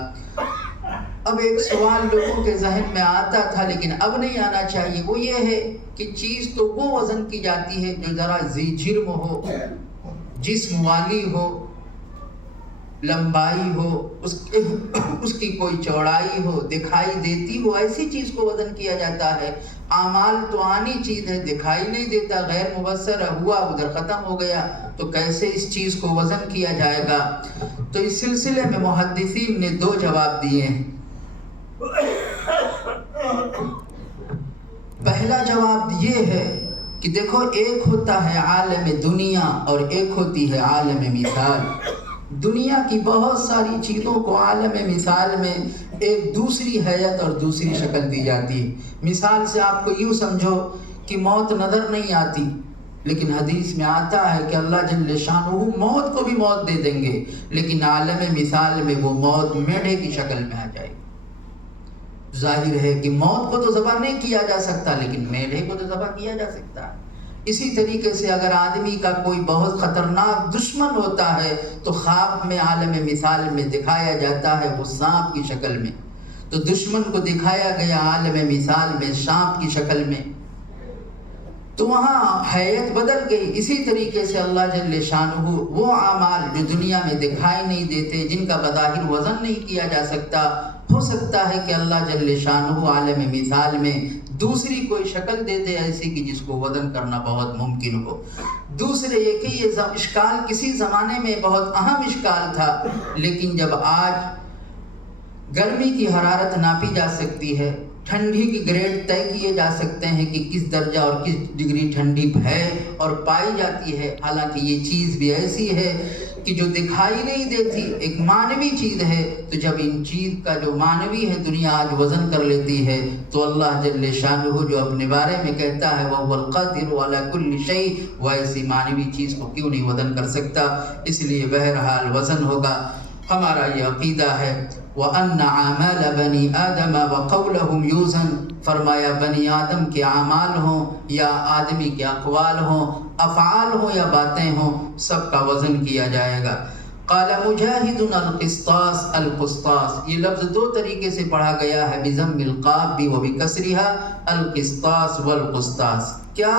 اب ایک سوال لوگوں کے ذہن میں آتا تھا لیکن اب نہیں آنا چاہیے، وہ یہ ہے کہ چیز تو وہ وزن کی جاتی ہے جو ذرا ذی جرم ہو، جسم والی ہو، لمبائی ہو، اس کی کوئی چوڑائی ہو، دکھائی دیتی ہو، ایسی چیز کو وزن کیا جاتا ہے۔ اعمال تو آنی چیز ہے، دکھائی نہیں دیتا، غیر مبصر ہوا ادھر ختم ہو گیا، تو کیسے اس چیز کو وزن کیا جائے گا؟ تو اس سلسلے میں محدثین نے دو جواب دیے ہیں۔ پہلا جواب یہ ہے کہ دیکھو، ایک ہوتا ہے عالم دنیا اور ایک ہوتی ہے عالم مثال۔ دنیا کی بہت ساری چیزوں کو عالم مثال میں ایک دوسری حیت اور دوسری شکل دی جاتی ہے۔ مثال سے آپ کو یوں سمجھو کہ موت نظر نہیں آتی، لیکن حدیث میں آتا ہے کہ اللہ جل شانہ موت کو بھی موت دے دیں گے، لیکن عالم مثال میں وہ موت میڈے کی شکل میں آ جائے گی۔ ظاہر ہے کہ موت کو تو ذبح نہیں کیا جا سکتا، لیکن میڈے کو تو ذبح کیا جا سکتا ہے۔ اسی طریقے سے اگر آدمی کا کوئی بہت خطرناک دشمن ہوتا ہے تو خواب میں عالم مثال میں دکھایا جاتا ہے وہ سانپ کی شکل میں، تو دشمن کو دکھایا گیا عالم مثال میں سانپ کی شکل میں، تو وہاں حیت بدل گئی۔ اسی طریقے سے اللہ جل شانہ وہ اعمال جو دنیا میں دکھائی نہیں دیتے، جن کا بظاہر وزن نہیں کیا جا سکتا، ہو سکتا ہے کہ اللہ جل شانہ عالم مثال میں دوسری کوئی شکل دے دے ایسی کہ جس کو وزن کرنا بہت ممکن ہو۔ دوسرے یہ کہ یہ اشکال کسی زمانے میں بہت اہم اشکال تھا، لیکن جب آج گرمی کی حرارت ناپی جا سکتی ہے، ٹھنڈی کی گریڈ طے کیے جا سکتے ہیں کہ کس درجہ اور کس ڈگری ٹھنڈی ہے اور پائی جاتی ہے، حالانکہ یہ چیز بھی ایسی ہے کہ جو دکھائی نہیں دیتی، ایک معنوی چیز ہے، تو جب ان چیز کا جو معنوی ہے دنیا آج وزن کر لیتی ہے، تو اللہ جل شانہ جو اپنے بارے میں کہتا ہے وَهُوَ الْقَادِرُ عَلَى كُلِّ شَيْءٍ، وہ ایسی معنوی چیز کو کیوں نہیں وزن کر سکتا؟ اس لیے بہرحال وزن ہوگا۔ ہمارا یہ عقیدہ ہے وَأَنَّ أَعْمَالَ بَنِي آدَمَ وَقَوْلَهُمْ يُوزَنُ، فرمایا بنی آدم کے اعمال ہوں یا آدمی کے اقوال ہوں، افعال ہوں یا باتیں ہوں، سب کا وزن کیا جائے گا۔ قال مجاہد القسطاس، القسطاس یہ لفظ دو طریقے سے پڑھا گیا ہے، بضم القاف بھی و بکسرها، القسطاس والقسطاس۔ کیا؟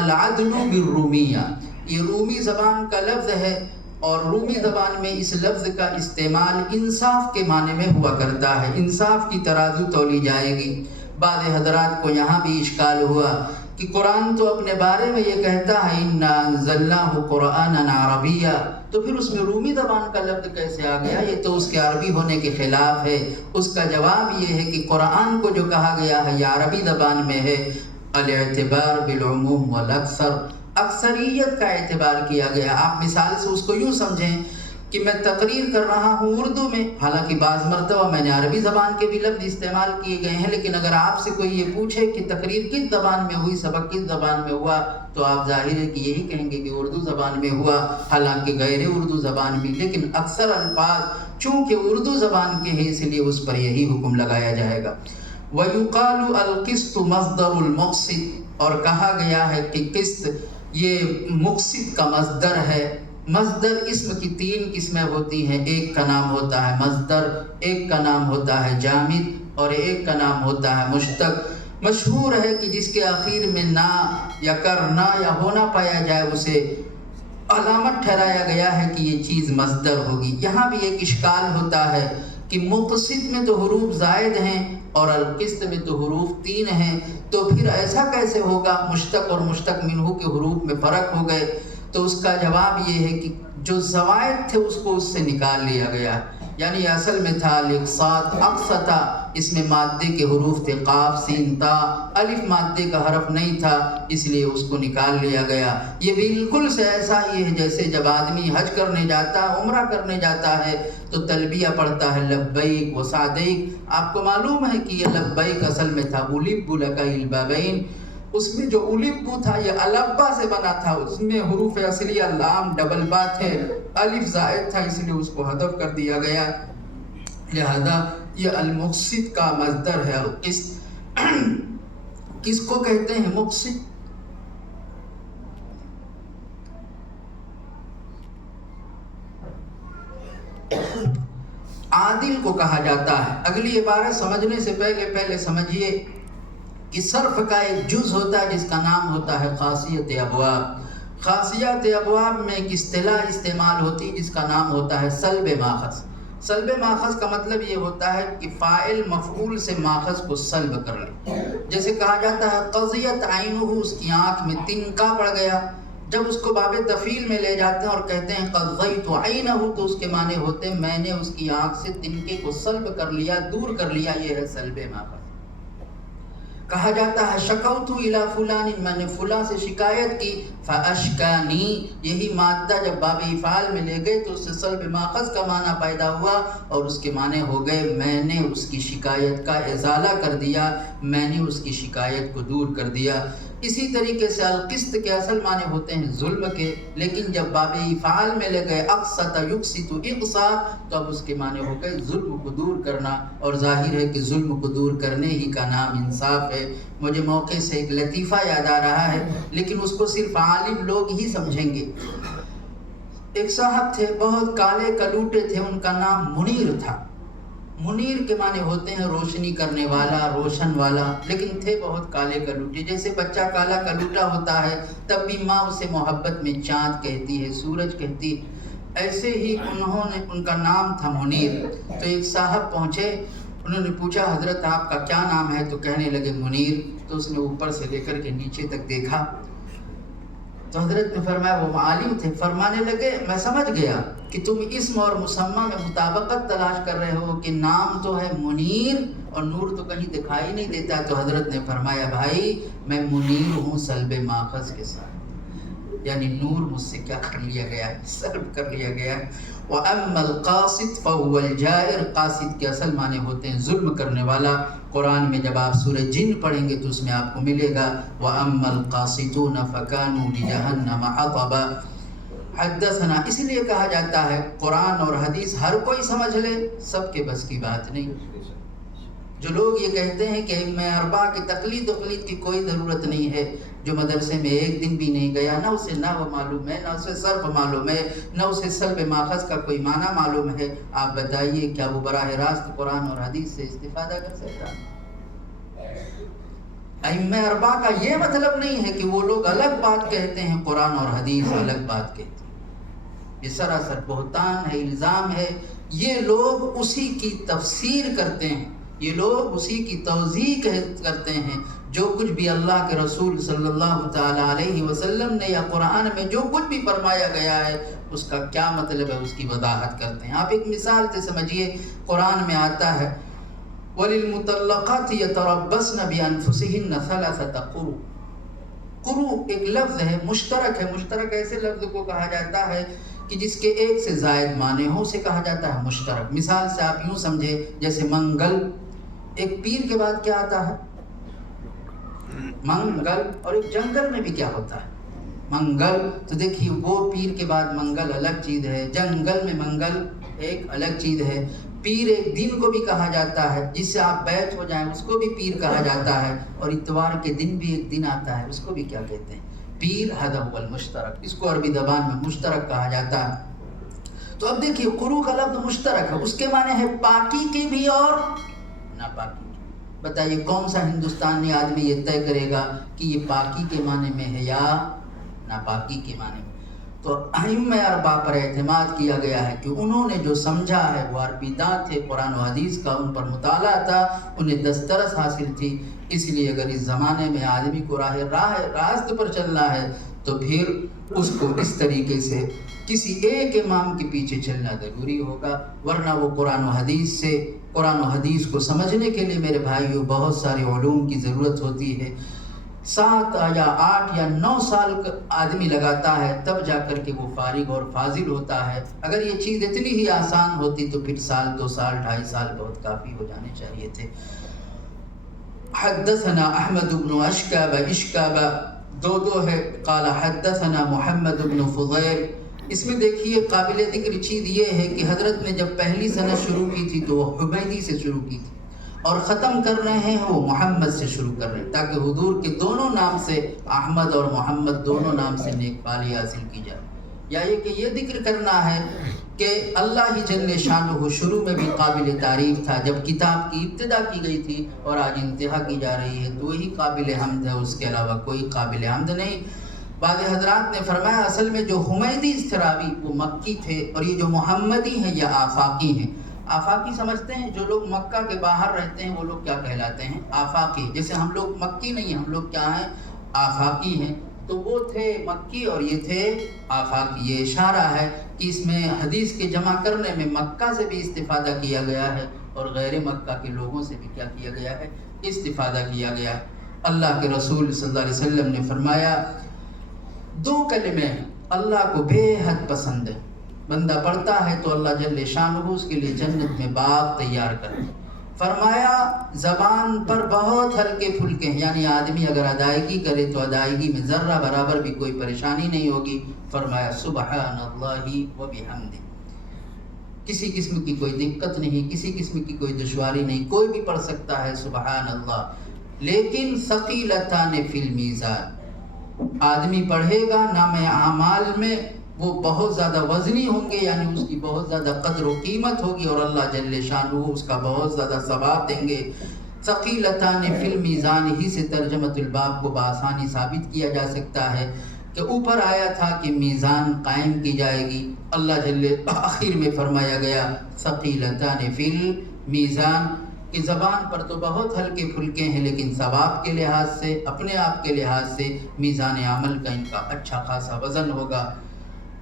العدل بالرومیہ، یہ رومی زبان کا لفظ ہے، اور رومی زبان میں اس لفظ کا استعمال انصاف کے معنی میں ہوا کرتا ہے، انصاف کی ترازو تولی جائے گی۔ بعض حضرات کو یہاں بھی اشکال ہوا کہ قرآن تو اپنے بارے میں یہ کہتا ہے اِنَّا أَنزَلْنَاهُ قُرْآنًا عَرَبِيًّا، تو پھر اس میں رومی زبان کا لفظ کیسے آ گیا؟ یہ تو اس کے عربی ہونے کے خلاف ہے۔ اس کا جواب یہ ہے کہ قرآن کو جو کہا گیا ہے یہ عربی زبان میں ہے، الاعتبار بالعموم والاکثر، اکثریت کا اعتبار کیا گیا۔ آپ مثال سے اس کو یوں سمجھیں کہ میں تقریر کر رہا ہوں اردو میں، حالانکہ بعض مرتبہ میں نے عربی زبان کے بھی لفظ استعمال کیے گئے ہیں، لیکن اگر آپ سے کوئی یہ پوچھے کہ تقریر کس زبان میں ہوئی، سبق کس زبان میں ہوا، تو آپ ظاہر ہے کہ یہی کہیں گے کہ اردو زبان میں ہوا، حالانکہ غیر اردو زبان بھی، لیکن اکثر الفاظ چونکہ اردو زبان کے ہیں اس لیے اس پر یہی حکم لگایا جائے گا۔ وَيُقَالُ الْقِسْطُ مَصْدَرُ الْمُقْسِطِ، اور کہا گیا ہے کہ قسط یہ مقسط کا مصدر ہے۔ مصدر اسم کی تین قسمیں ہوتی ہیں، ایک کا نام ہوتا ہے مصدر، ایک کا نام ہوتا ہے جامد اور ایک کا نام ہوتا ہے مشتق۔ مشہور ہے کہ جس کے آخر میں نا یا کر نا یا ہونا پایا جائے اسے علامت ٹھہرایا گیا ہے کہ یہ چیز مصدر ہوگی۔ یہاں بھی ایک اشکال ہوتا ہے کہ مقسط میں تو حروف زائد ہیں اور القسط میں تو حروف تین ہیں، تو پھر ایسا کیسے ہوگا؟ مشتق اور مشتق منہ کے حروف میں فرق ہو گئے۔ تو اس کا جواب یہ ہے کہ جو زوائد تھے اس کو اس سے نکال لیا گیا، یعنی اصل میں تھا الاقساط، اقسطا، اس میں مادے کے حروف تھے قاف سین تا، الف مادے کا حرف نہیں تھا، اس لیے اس کو نکال لیا گیا۔ یہ بالکل سے ایسا ہی ہے جیسے جب آدمی حج کرنے جاتا ہے، عمرہ کرنے جاتا ہے تو تلبیہ پڑھتا ہے لبیک و سعدیک۔ آپ کو معلوم ہے کہ یہ لبیک اصل میں تھا الب لک البابین، اس میں جو الب تھا یہ البا سے بنا تھا، اس میں حروف اصلیہ لام ڈبل با تھے، الف زائد تھا، اس لیے اس کو حذف کر دیا گیا۔ لہذا یہ المقسط کا مصدر ہے۔ القسط کس کو کہتے ہیں؟ مقسط۔ عادل کو کہا جاتا ہے۔ اگلی عبارت سمجھنے سے پہلے سمجھیے کہ صرف کا ایک جز ہوتا ہے جس کا نام ہوتا ہے خاصیت ابواب۔ خاصیت ابواب میں ایک اصطلاح استعمال ہوتی ہے جس کا نام ہوتا ہے سلب ماخذ۔ سلب ماخذ کا مطلب یہ ہوتا ہے کہ فاعل مفعول سے ماخذ کو سلب کر لے۔ جیسے کہا جاتا ہے قضیت عینہ، اس کی آنکھ میں تنکا پڑ گیا۔ جب اس کو باب تفعیل میں لے جاتے ہیں اور کہتے ہیں قضیت عینہ، تو اس کے معنی ہوتے ہیں میں نے اس کی آنکھ سے تنکے کو سلب کر لیا، دور کر لیا، یہ ہے سلب ماخذ۔ کہا جاتا ہے شکوت الی فلان، میں نے فلاں سے شکایت کی، فاشکانی، یہی مادہ جب باب افعال میں لے گئے تو اس سے سلب ماخذ کا معنی پیدا ہوا اور اس کے معنی ہو گئے میں نے اس کی شکایت کا ازالہ کر دیا، میں نے اس کی شکایت کو دور کر دیا۔ اسی طریقے سے القسط کے اصل معنی ہوتے ہیں ظلم کے، لیکن جب باب افعال میں لے گئے اقسط یقسط اقساط، تو اب اس کے معنی ہو گئے ظلم کو دور کرنا، اور ظاہر ہے کہ ظلم کو دور کرنے ہی کا نام انصاف ہے۔ مجھے موقع سے ایک لطیفہ یاد آ رہا ہے، لیکن اس کو صرف عالم لوگ ہی سمجھیں گے۔ ایک صاحب تھے، بہت کالے کلوٹے تھے، ان کا نام منیر تھا۔ منیر کے معنی ہوتے ہیں روشنی کرنے والا، روشن والا، لیکن تھے بہت کالے کلوٹے۔ جیسے بچہ کالا کلوٹا ہوتا ہے تب بھی ماں اسے محبت میں چاند کہتی ہے، سورج کہتی ہے، ایسے ہی ان کا نام تھا منیر۔ تو ایک صاحب پہنچے، انہوں نے پوچھا حضرت آپ کا کیا نام ہے؟ تو کہنے لگے منیر۔ تو اس نے اوپر سے لے کر کے نیچے تک دیکھا تو حضرت نے فرمایا، وہ عالم تھے، فرمانے لگے میں سمجھ گیا کہ تم اسم اور مسمى میں مطابقت تلاش کر رہے ہو کہ نام تو ہے منیر اور نور تو کہیں دکھائی نہیں دیتا۔ تو حضرت نے فرمایا بھائی میں منیر ہوں سلب ماخذ کے ساتھ، یعنی نور مجھ سے کیا کر لیا گیا ہے؟ سلب کر لیا گیا ہے۔ وَأَمَّا الْقَاسِطُ فَهُوَ الْجَائِرُ، قاسط کے اصل معنی ہوتے ہیں ظلم کرنے والا۔ قرآن میں جب آپ سورہ جن پڑھیں گے تو اس میں آپ کو ملے گا وَأَمَّا الْقَاسِطُونَ فَكَانُوا لِجَهَنَّمَ حَطَبًا۔ حدثنا اس لیے کہا جاتا ہے قرآن اور حدیث ہر کوئی سمجھ لے، سب کے بس کی بات نہیں۔ جو لوگ یہ کہتے ہیں کہ ائمہ اربعہ کی تقلید کی کوئی ضرورت نہیں ہے، جو مدرسے میں ایک دن بھی نہیں گیا، نہ اسے نحو معلوم ہے، نہ اسے صرف معلوم ہے، نہ اسے سلب ماخذ کا کوئی معنی معلوم ہے، آپ بتائیے کیا وہ براہ راست قرآن اور حدیث سے استفادہ کر سکتا؟ ائمہ اربعہ کا یہ مطلب نہیں ہے کہ وہ لوگ الگ بات کہتے ہیں، قرآن اور حدیث الگ بات کہتے ہیں۔ یہ سراسر بہتان ہے، الزام ہے۔ یہ لوگ اسی کی تفسیر کرتے ہیں، یہ لوگ اسی کی توضیح کرتے ہیں، جو کچھ بھی اللہ کے رسول صلی اللہ تعالی علیہ وسلم نے یا قرآن میں جو کچھ بھی فرمایا گیا ہے اس کا کیا مطلب ہے، اس کی وضاحت کرتے ہیں۔ آپ ایک مثال سے سمجھیے، قرآن میں آتا ہے وَلِلْمُطَلَّقَاتِ يَتَرَبَّصْنَ بِأَنفُسِهِنَّ ثَلَاثَةَ قُرُوء۔ قُرُوء ایک لفظ ہے، مشترک ہے۔ مشترک ایسے لفظ کو کہا جاتا ہے کہ جس کے ایک سے زائد معنی ہو، اسے کہا جاتا ہے مشترک۔ مثال سے آپ یوں سمجھے، جیسے منگل، ایک پیر کے بعد کیا آتا ہے؟ منگل۔ اور ایک جنگل میں بھی کیا ہوتا ہے؟ منگل۔ تو دیکھیے وہ پیر کے بعد منگل الگ چیز ہے، جنگل میں منگل ایک الگ چیز ہے۔ پیر ایک دن کو بھی کہا جاتا ہے، جس سے آپ بیعت ہو جائیں اس کو بھی پیر کہا جاتا ہے، اور اتوار کے دن بھی ایک دن آتا ہے اس کو بھی کیا کہتے ہیں؟ پیر۔ ھذا ھو المشترک، اس کو عربی زبان میں مشترک کہا جاتا ہے۔ تو اب دیکھیے قروء کا لفظ مشترک ہے، اس کے معنی ہے پاکی کے بھی اور ناپاکی کے۔ بتائیے کون سا ہندوستانی آدمی یہ طے کرے گا کہ یہ پاکی کے معنی میں ہے یا ناپاکی کے معنی میں؟ تو ائمہ اربعہ پر اعتماد کیا گیا ہے کہ انہوں نے جو سمجھا ہے، وہ عربی داں تھے، قرآن و حدیث کا ان پر مطالعہ تھا، انہیں دسترس حاصل تھی۔ اس لیے اگر اس زمانے میں آدمی کو راہ راست پر چلنا ہے تو پھر اس کو اس طریقے سے کسی ایک امام کے پیچھے چلنا ضروری ہوگا، ورنہ وہ قرآن و حدیث کو سمجھنے کے لیے میرے بھائیوں بہت سارے علوم کی ضرورت ہوتی ہے۔ 7 یا 8 یا 9 سال آدمی لگاتا ہے، تب جا کر کے وہ فارغ اور فاضل ہوتا ہے۔ اگر یہ چیز اتنی ہی آسان ہوتی تو پھر 1 2 سال 2.5 سال بہت کافی ہو جانے چاہیے تھے۔ حدثنا احمد بن اشکاب 2 ہے، قال حدثنا محمد بن فضیل۔ اس میں دیکھیے قابل ذکر چیز یہ ہے کہ حضرت نے جب پہلی سند شروع کی تھی تو وہ حمیدی سے شروع کی تھی، اور ختم کر رہے ہیں وہ محمد سے شروع کر رہے ہیں، تاکہ حضور کے دونوں نام سے، احمد اور محمد دونوں نام سے نیک پالی حاصل کی جائے۔ یا یہ کہ یہ ذکر کرنا ہے کہ اللہ ہی جل شانہ شروع میں بھی قابل تعریف تھا جب کتاب کی ابتدا کی گئی تھی، اور آج انتہا کی جا رہی ہے، تو وہی قابل حمد ہے، اس کے علاوہ کوئی قابل حمد نہیں۔ بعض حضرات نے فرمایا اصل میں جو حمیدی اضطرابی وہ مکی تھے، اور یہ جو محمدی ہیں یہ آفاقی ہیں۔ آفاقی سمجھتے ہیں جو لوگ مکہ کے باہر رہتے ہیں وہ لوگ کیا کہلاتے ہیں؟ آفاقی۔ جیسے ہم لوگ مکی نہیں ہیں، ہم لوگ کیا ہیں؟ آفاقی ہیں۔ تو وہ تھے مکی اور یہ تھے آفاقی۔ یہ اشارہ ہے کہ اس میں حدیث کے جمع کرنے میں مکہ سے بھی استفادہ کیا گیا ہے اور غیر مکہ کے لوگوں سے بھی کیا کیا گیا ہے؟ استفادہ کیا گیا ہے۔ اللہ کے رسول صلی اللہ علیہ وسلم نے فرمایا 2 کلمے اللہ کو بے حد پسند ہے، بندہ پڑھتا ہے تو اللہ جل شانہ اس کے لیے جنت میں باغ تیار کرے۔ فرمایا زبان پر بہت ہلکے پھلکے ہیں، یعنی آدمی اگر ادائیگی کرے تو ادائیگی میں ذرہ برابر بھی کوئی پریشانی نہیں ہوگی۔ فرمایا سبحان اللہ و بحمدہ، کسی قسم کی کوئی دقت نہیں، کسی قسم کی کوئی دشواری نہیں، کوئی بھی پڑھ سکتا ہے سبحان اللہ۔ لیکن ثقیلتان فی المیزان، آدمی پڑھے گا نام اعمال میں وہ بہت زیادہ وزنی ہوں گے، یعنی اس کی بہت زیادہ قدر و قیمت ہوگی اور اللہ جل شانہ اس کا بہت زیادہ ثواب دیں گے۔ ثقیلتان فی المیزان ہی سے ترجمۃ الباب کو بآسانی ثابت کیا جا سکتا ہے کہ اوپر آیا تھا کہ میزان قائم کی جائے گی، اللہ جل آخر میں فرمایا گیا ثقیلتان فی المیزان، کہ زبان پر تو بہت ہلکے پھلکے ہیں لیکن ثواب کے لحاظ سے، اپنے آپ کے لحاظ سے میزان عمل کا ان کا اچھا خاصا وزن ہوگا۔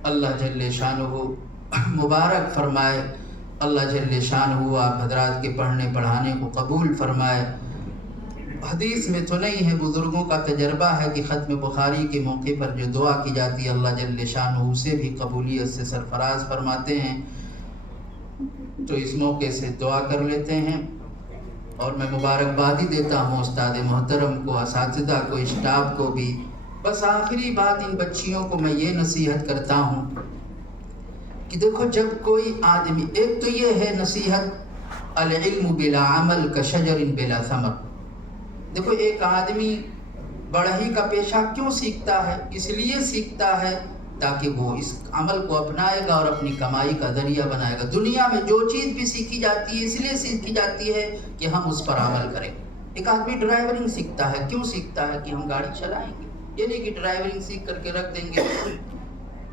اللہ جل شانہ مبارک فرمائے، اللہ جل شانہ آپ حضرات کے پڑھنے پڑھانے کو قبول فرمائے۔ حدیث میں تو نہیں ہے، بزرگوں کا تجربہ ہے کہ ختم بخاری کے موقع پر جو دعا کی جاتی ہے اللہ جل شانہ اسے بھی قبولیت سے سرفراز فرماتے ہیں، تو اس موقع سے دعا کر لیتے ہیں۔ اور میں مبارکبادی دیتا ہوں استاد محترم کو، اساتذہ کو، اسٹاف کو بھی۔ بس آخری بات ان بچیوں کو میں یہ نصیحت کرتا ہوں کہ دیکھو جب کوئی آدمی، ایک تو یہ ہے نصیحت العلم بلا عمل کشجر بلا ثمر۔ دیکھو ایک آدمی بڑھئی کا پیشہ کیوں سیکھتا ہے؟ اس لیے سیکھتا ہے تاکہ وہ اس عمل کو اپنائے گا اور اپنی کمائی کا ذریعہ بنائے گا۔ دنیا میں جو چیز بھی سیکھی جاتی ہے اس لیے سیکھی جاتی ہے کہ ہم اس پر عمل کریں۔ ایک آدمی ڈرائیورنگ سیکھتا ہے، کیوں سیکھتا ہے؟ کہ ہم گاڑی چلائیں گے، یہ نہیں کہ ڈرائیورنگ سیکھ کر کے رکھ دیں گے،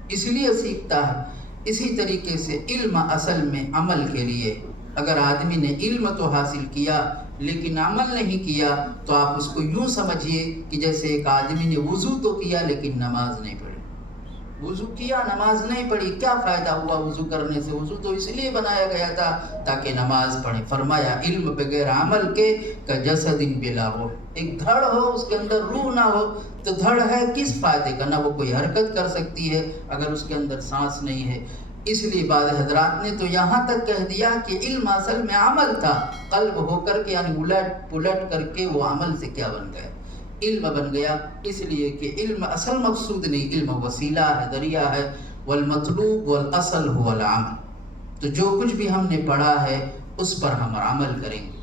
اس لیے سیکھتا ہے۔ اسی طریقے سے علم اصل میں عمل کے لیے، اگر آدمی نے علم تو حاصل کیا لیکن عمل نہیں کیا تو آپ اس کو یوں سمجھیے کہ جیسے ایک آدمی نے وضو تو کیا لیکن نماز نہیں پڑھی۔ وضو کیا نماز نہیں پڑھی، کیا فائدہ ہوا وضو کرنے سے؟ وضو تو اس لیے بنایا گیا تھا تاکہ نماز پڑھیں۔ فرمایا علم بغیر عمل کے کجسد بلا روح، ایک دھڑ ہو اس کے اندر روح نہ ہو تو دھڑ ہے کس فائدے کا؟ نہ وہ کوئی حرکت کر سکتی ہے اگر اس کے اندر سانس نہیں ہے۔ اس لیے بعض حضرات نے تو یہاں تک کہہ دیا کہ علم اصل میں عمل تھا، قلب ہو کر کے یعنی الٹ پلٹ کر کے وہ عمل سے کیا بن گیا؟ علم بن گیا۔ اس لیے کہ علم اصل مقصود نہیں، علم وسیلہ ہے، ذریعہ ہے۔ والمطلوب والاصل هو العمل، تو جو کچھ بھی ہم نے پڑھا ہے اس پر ہم عمل کریں گے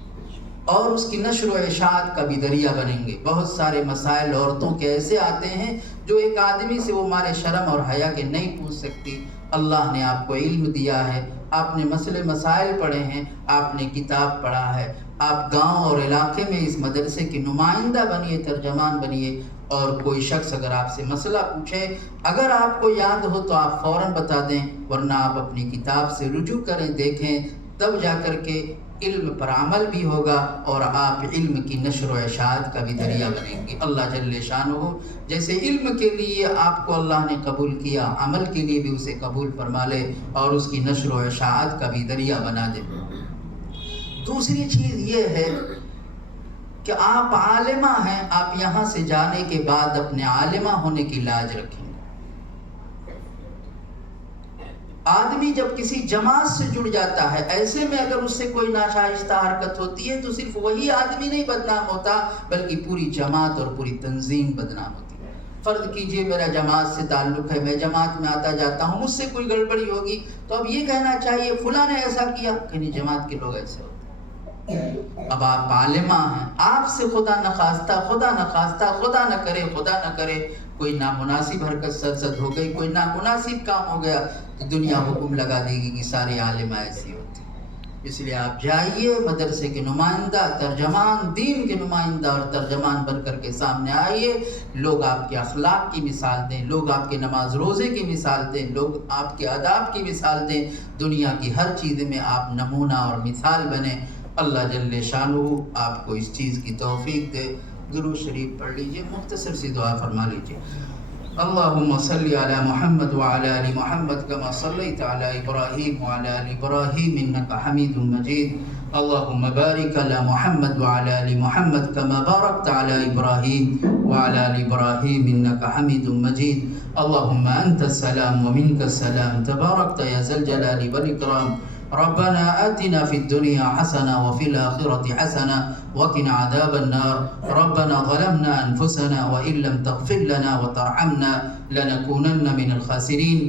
اور اس کی نشر و اشاعت کا بھی ذریعہ بنیں گے۔ بہت سارے مسائل عورتوں کے ایسے آتے ہیں جو ایک آدمی سے وہ مارے شرم اور حیا کے نہیں پوچھ سکتی۔ اللہ نے آپ کو علم دیا ہے، آپ نے مسئلے مسائل پڑھے ہیں، آپ نے کتاب پڑھا ہے، آپ گاؤں اور علاقے میں اس مدرسے کے نمائندہ بنیے، ترجمان بنیے، اور کوئی شخص اگر آپ سے مسئلہ پوچھے، اگر آپ کو یاد ہو تو آپ فوراً بتا دیں، ورنہ آپ اپنی کتاب سے رجوع کریں، دیکھیں، تب جا کر کے علم پر عمل بھی ہوگا اور آپ علم کی نشر و اشاعت کا بھی ذریعہ بنیں گے۔ اللہ جل شانہ جیسے علم کے لیے آپ کو اللہ نے قبول کیا، عمل کے لیے بھی اسے قبول فرما لے اور اس کی نشر و اشاعت کا بھی ذریعہ بنا دے۔ دوسری چیز یہ ہے کہ آپ عالمہ ہیں، آپ یہاں سے جانے کے بعد اپنے عالمہ ہونے کی لاج رکھیں۔ آدمی جب کسی جماعت سے جڑ جاتا ہے، ایسے میں اگر اس سے کوئی ناشائستہ حرکت ہوتی ہے تو صرف وہی آدمی نہیں بدنام ہوتا بلکہ پوری جماعت اور پوری تنظیم بدنام ہوتی ہے۔ فرض کیجئے میرا جماعت سے تعلق ہے، میں جماعت میں آتا جاتا ہوں، مجھ سے کوئی گڑبڑی ہوگی تو اب یہ کہنا چاہیے فلاں نے ایسا کیا کہ نہیں، جماعت کے لوگ ایسے ہوتے ہیں۔ اب آپ عالمہ ہیں، آپ سے خدا نہ کرے کوئی نامناسب حرکت سرزد ہو گئی، کوئی نامناسب کام ہو گیا تو دنیا حکم لگا دے گی کہ سارے عالمہ ایسی ہوتی۔ اس لیے آپ جائیے، مدرسے کے نمائندہ، ترجمان، دین کے نمائندہ اور ترجمان بن کر کے سامنے آئیے، لوگ آپ کے اخلاق کی مثال دیں، لوگ آپ کے نماز روزے کی مثال دیں، لوگ آپ کے آداب کی مثال دیں، دنیا کی ہر چیز میں آپ نمونہ اور مثال بنیں۔ اللہ جل شانہ آپ کو اس چیز کی توفیق دے۔ درود شریف پڑھ لیجئے، مختصر سی دعا فرما لیجئے۔ اللہم صلی علی محمد وعلی آل محمد کما صلیت علی ابراہیم وعلی آل ابراہیم انکا حمید مجید۔ اللہم بارک علی محمد وعلی آل محمد کما بارکت علی ابراہیم وعلی آل ابراہیم انکا حمید مجید۔ اللہم انت السلام ومنک السلام تبارکت یا ذا الجلال والاکرام۔ ربنا آتنا في الدنيا حسنة وفي الآخرة حسنة وقنا عذاب النار۔ ربنا ظلمنا أنفسنا وإن لم تغفر لنا وترحمنا لنكونن من الخاسرين۔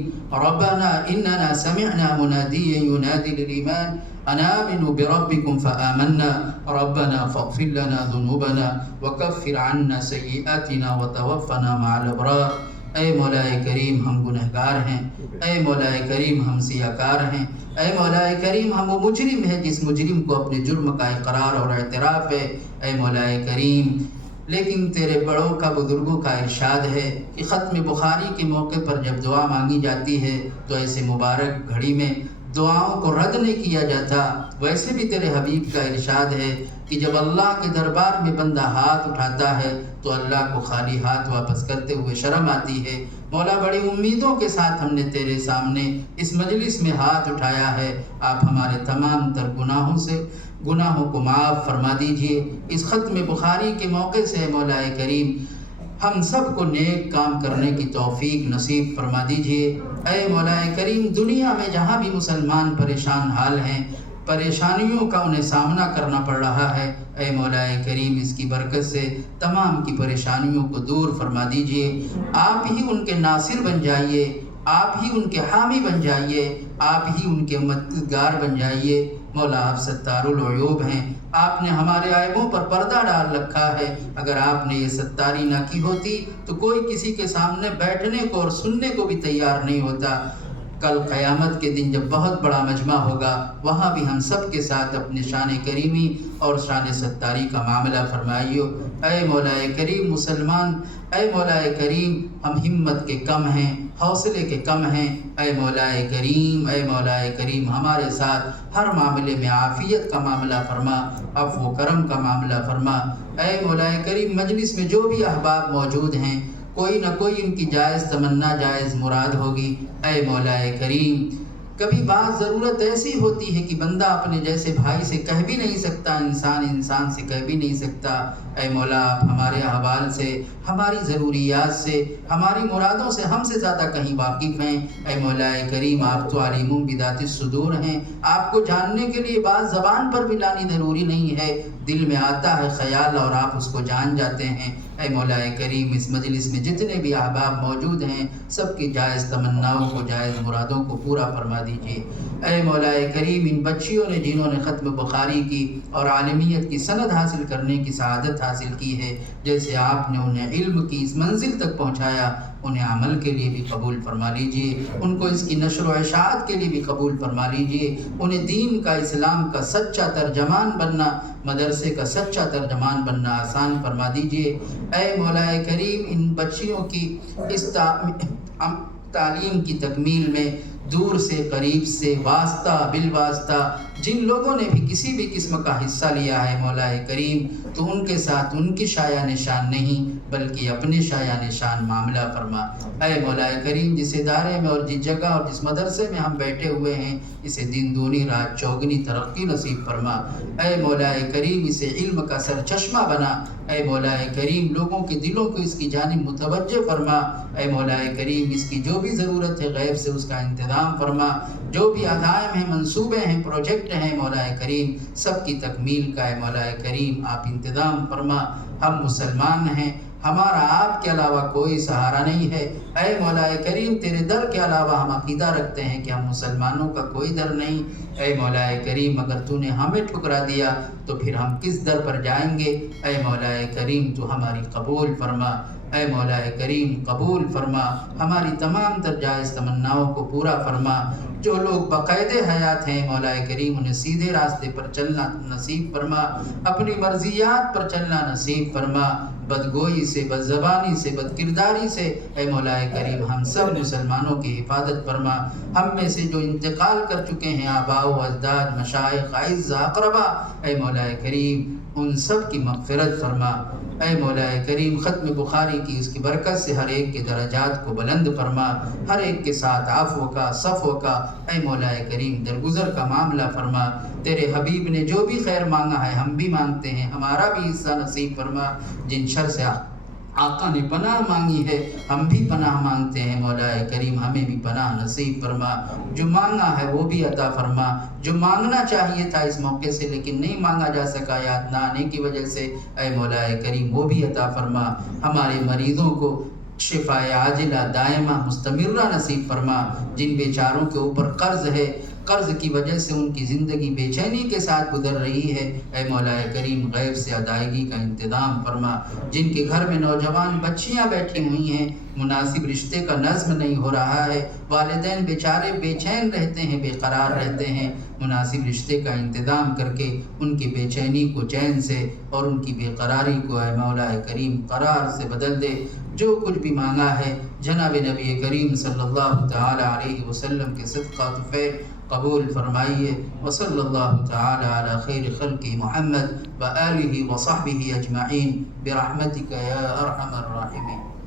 ربنا إننا سمعنا مناديا ينادي للإيمان أن آمنوا بربكم فآمنا۔ ربنا فاغفر لنا ذنوبنا وكفر عنا سيئاتنا وتوفنا مع الأبرار۔ اے مولا کریم ہم گنہگار ہیں، اے مولا کریم ہم سیاکار ہیں، اے مولا کریم ہم وہ مجرم ہیں جس مجرم کو اپنے جرم کا اقرار اور اعتراف ہے۔ اے مولا کریم لیکن تیرے بڑوں کا، بزرگوں کا ارشاد ہے کہ ختم بخاری کے موقع پر جب دعا مانگی جاتی ہے تو ایسے مبارک گھڑی میں دعاؤں کو رد نہیں کیا جاتا۔ ویسے بھی تیرے حبیب کا ارشاد ہے کہ جب اللہ کے دربار میں بندہ ہاتھ اٹھاتا ہے تو اللہ کو خالی ہاتھ واپس کرتے ہوئے شرم آتی ہے۔ مولا بڑی امیدوں کے ساتھ ہم نے تیرے سامنے اس مجلس میں ہاتھ اٹھایا ہے، آپ ہمارے تمام تر گناہوں کو معاف فرما دیجئے۔ اس ختم بخاری کے موقع سے مولا کریم ہم سب کو نیک کام کرنے کی توفیق نصیب فرما دیجئے۔ اے مولا کریم دنیا میں جہاں بھی مسلمان پریشان حال ہیں، پریشانیوں کا انہیں سامنا کرنا پڑ رہا ہے، اے مولا کریم اس کی برکت سے تمام کی پریشانیوں کو دور فرما دیجئے۔ آپ ہی ان کے ناصر بن جائیے، آپ ہی ان کے حامی بن جائیے، آپ ہی ان کے مددگار بن جائیے۔ مولا آپ ستار العیوب ہیں، آپ نے ہمارے عیبوں پر پردہ ڈال رکھا ہے، اگر آپ نے یہ ستاری نہ کی ہوتی تو کوئی کسی کے سامنے بیٹھنے کو اور سننے کو بھی تیار نہیں ہوتا۔ کل قیامت کے دن جب بہت بڑا مجمع ہوگا وہاں بھی ہم سب کے ساتھ اپنے شان کریمی اور شان ستاری کا معاملہ فرمائیو۔ اے مولا کریم مسلمان، اے مولا کریم ہم ہمت کے کم ہیں، حوصلے کے کم ہیں، اے مولا کریم ہمارے ساتھ ہر معاملے میں عافیت کا معاملہ فرما، عفو و کرم کا معاملہ فرما۔ اے مولا کریم مجلس میں جو بھی احباب موجود ہیں کوئی نہ کوئی ان کی جائز تمنا، جائز مراد ہوگی۔ اے مولا کریم کبھی بعض ضرورت ایسی ہوتی ہے کہ بندہ اپنے جیسے بھائی سے کہہ بھی نہیں سکتا، انسان سے کہہ بھی نہیں سکتا۔ اے مولا آپ ہمارے احوال سے، ہماری ضروریات سے، ہماری مرادوں سے ہم سے زیادہ کہیں واقف ہیں۔ اے مولا کریم آپ تو علیم بذات الصدور ہیں، آپ کو جاننے کے لیے بعض زبان پر بھی لانی ضروری نہیں ہے، دل میں آتا ہے خیال اور آپ اس کو جان جاتے ہیں۔ اے مولا کریم اس مجلس میں جتنے بھی احباب موجود ہیں سب کی جائز تمناؤں کو، جائز مرادوں کو پورا فرما دیجیے۔ اے مولا کریم ان بچیوں نے جنہوں نے ختم بخاری کی اور عالمیت کی سند حاصل کرنے کی سعادت حاصل کی ہے، جیسے آپ نے انہیں علم کی اس منزل تک پہنچایا، انہیں عمل کے لیے بھی قبول فرما لیجئے، ان کو اس کی نشر و اشاعت کے لیے بھی قبول فرما لیجئے، انہیں دین کا، اسلام کا سچا ترجمان بننا، مدرسے کا سچا ترجمان بننا آسان فرما دیجئے۔ اے مولا کریم ان بچیوں کی اس تعلیم کی تکمیل میں دور سے قریب سے واسطہ بالواسطہ جن لوگوں نے بھی کسی بھی قسم کا حصہ لیا ہے مولا کریم تو ان کے ساتھ ان کی شایع نشان نہیں بلکہ اپنے شایع نشان معاملہ فرما۔ اے مولا کریم جس ادارے میں اور جس جگہ اور جس مدرسے میں ہم بیٹھے ہوئے ہیں اسے دن دونی رات چوگنی ترقی نصیب فرما۔ اے مولا کریم اسے علم کا سر چشمہ بنا۔ اے مولا کریم لوگوں کے دلوں کو اس کی جانب متوجہ فرما۔ اے مولا کریم اس کی جو بھی ضرورت ہے غیب سے اس کا انتظام فرما۔ جو بھی عزائم ہیں منصوبے ہیں پروجیکٹ ہیں مولا کریم سب کی تکمیل کا اے مولا کریم آپ انتظام فرما۔ ہم مسلمان ہیں، ہمارا آپ کے علاوہ کوئی سہارا نہیں ہے۔ اے مولا کریم تیرے در کے علاوہ ہم عقیدہ رکھتے ہیں کہ ہم مسلمانوں کا کوئی در نہیں۔ اے مولا کریم اگر تو نے ہمیں ٹھکرا دیا تو پھر ہم کس در پر جائیں گے؟ اے مولا کریم تو ہماری قبول فرما۔ اے مولا کریم قبول فرما، ہماری تمام تر جائز تمناؤں کو پورا فرما۔ جو لوگ بقید حیات ہیں مولا کریم انہیں سیدھے راستے پر چلنا نصیب فرما، اپنی مرضیات پر چلنا نصیب فرما۔ بدگوئی سے، بد زبانی سے، بد کرداری سے اے مولا کریم ہم سب مسلمانوں کی حفاظت فرما۔ ہم میں سے جو انتقال کر چکے ہیں آباء و اجداد، مشائخ، اعزاء، اقربا اے مولا کریم ان سب کی مغفرت فرما۔ اے مولا کریم ختم بخاری کی اس کی برکت سے ہر ایک کے درجات کو بلند فرما، ہر ایک کے ساتھ عفو کا صفو کا اے مولا کریم درگزر کا معاملہ فرما۔ تیرے حبیب نے جو بھی خیر مانگا ہے ہم بھی مانگتے ہیں، ہمارا بھی حصہ نصیب فرما۔ جن شر سے آقا نے پناہ مانگی ہے ہم بھی پناہ مانگتے ہیں مولا کریم ہمیں بھی پناہ نصیب فرما۔ جو مانگا ہے وہ بھی عطا فرما، جو مانگنا چاہیے تھا اس موقع سے لیکن نہیں مانگا جا سکا یاد نہ آنے کی وجہ سے اے مولا کریم وہ بھی عطا فرما۔ ہمارے مریضوں کو شفاء عاجلہ دائمہ مستمرہ نصیب فرما۔ جن بیچاروں کے اوپر قرض ہے، قرض کی وجہ سے ان کی زندگی بے چینی کے ساتھ گزر رہی ہے اے مولا کریم غیب سے ادائیگی کا انتظام فرما۔ جن کے گھر میں نوجوان بچیاں بیٹھی ہوئی ہیں مناسب رشتے کا نظم نہیں ہو رہا ہے، والدین بیچارے بے چین رہتے ہیں، بے قرار رہتے ہیں، مناسب رشتے کا انتظام کر کے ان کی بے چینی کو چین سے اور ان کی بے قراری کو اے مولا کریم قرار سے بدل دے۔ جو کچھ بھی مانگا ہے جناب نبی کریم صلی اللہ تعالی علیہ وسلم کے صدقہ طفیل قبول فرمائیے۔ وصلی اللہ تعالی علی خیر خلق محمد وآلہ وصحبہ اجمعین برحمتک یا ارحم الراحمین۔